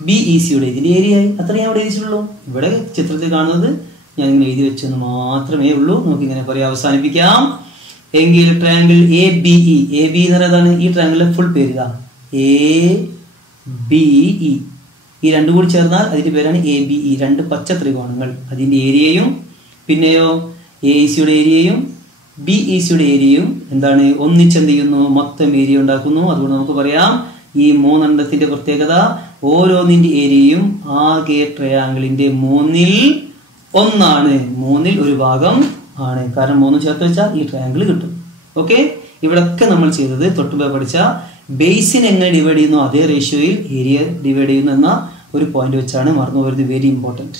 BECയുടെ ഇതിന്റെ ഏരിയയായി. അത്രയും അവിടെ എഴുതിയിട്ടുള്ളൂ. ഇവിടെ ചിത്രത്തിൽ കാണുന്നത് ഞാൻ ഇങ്ങനെ എഴുതി വെച്ചെന്ന് മാത്രമേ ഉള്ളൂ. നമുക്ക് ഇങ്ങനെ പറയാം, അവസാനിപ്പിക്കാം. എങ്കിൽ ട്രയാങ്കിൾ ABE, AB എന്ന് പറയുന്നതാണ് ഈ ട്രയാങ്കിളിലെ ഫുൾ പേര്. ABE ഈ രണ്ടും കൂടി ചേർന്നാൽ അതിന്റെ പേരാണ് ABE. രണ്ട് പച്ച ത്രികോണങ്ങൾ, അതിന്റെ ഏരിയയും പിന്നെയോ AECയുടെ ഏരിയയും BECയുടെ ഏരിയയും എന്താണ്, ഒന്നിച്ചെന്ത് ചെയ്യുന്നു, മൊത്തം ഏരിയ ഉണ്ടാക്കുന്നു. അതുകൊണ്ട് നമുക്ക് പറയാം ഈ മൂന്നെണ്ണത്തിന്റെ പ്രത്യേകത ഓരോന്നിന്റെ ഏരിയയും ആകെ ട്രയാങ്കിളിന്റെ 1/3 മൂന്നിൽ ഒരു ഭാഗം ആണ്. കാരണം 3 ചേർത്ത് വെച്ചാൽ ഈ ട്രയാങ്കിൾ കിട്ടും. ഓക്കെ, ഇവിടൊക്കെ നമ്മൾ ചെയ്തത് തൊട്ടുപേ പഠിച്ച ബേസിനെ എങ്ങനെ ഡിവൈഡ് ചെയ്യുന്നു അതേ റേഷ്യോയിൽ ഏരിയ ഡിവൈഡ് ചെയ്യുന്നു എന്ന ഒരു പോയിന്റ് വെച്ചാണ്. മറന്നു പോകരുത്, വെരി ഇമ്പോർട്ടൻറ്റ്.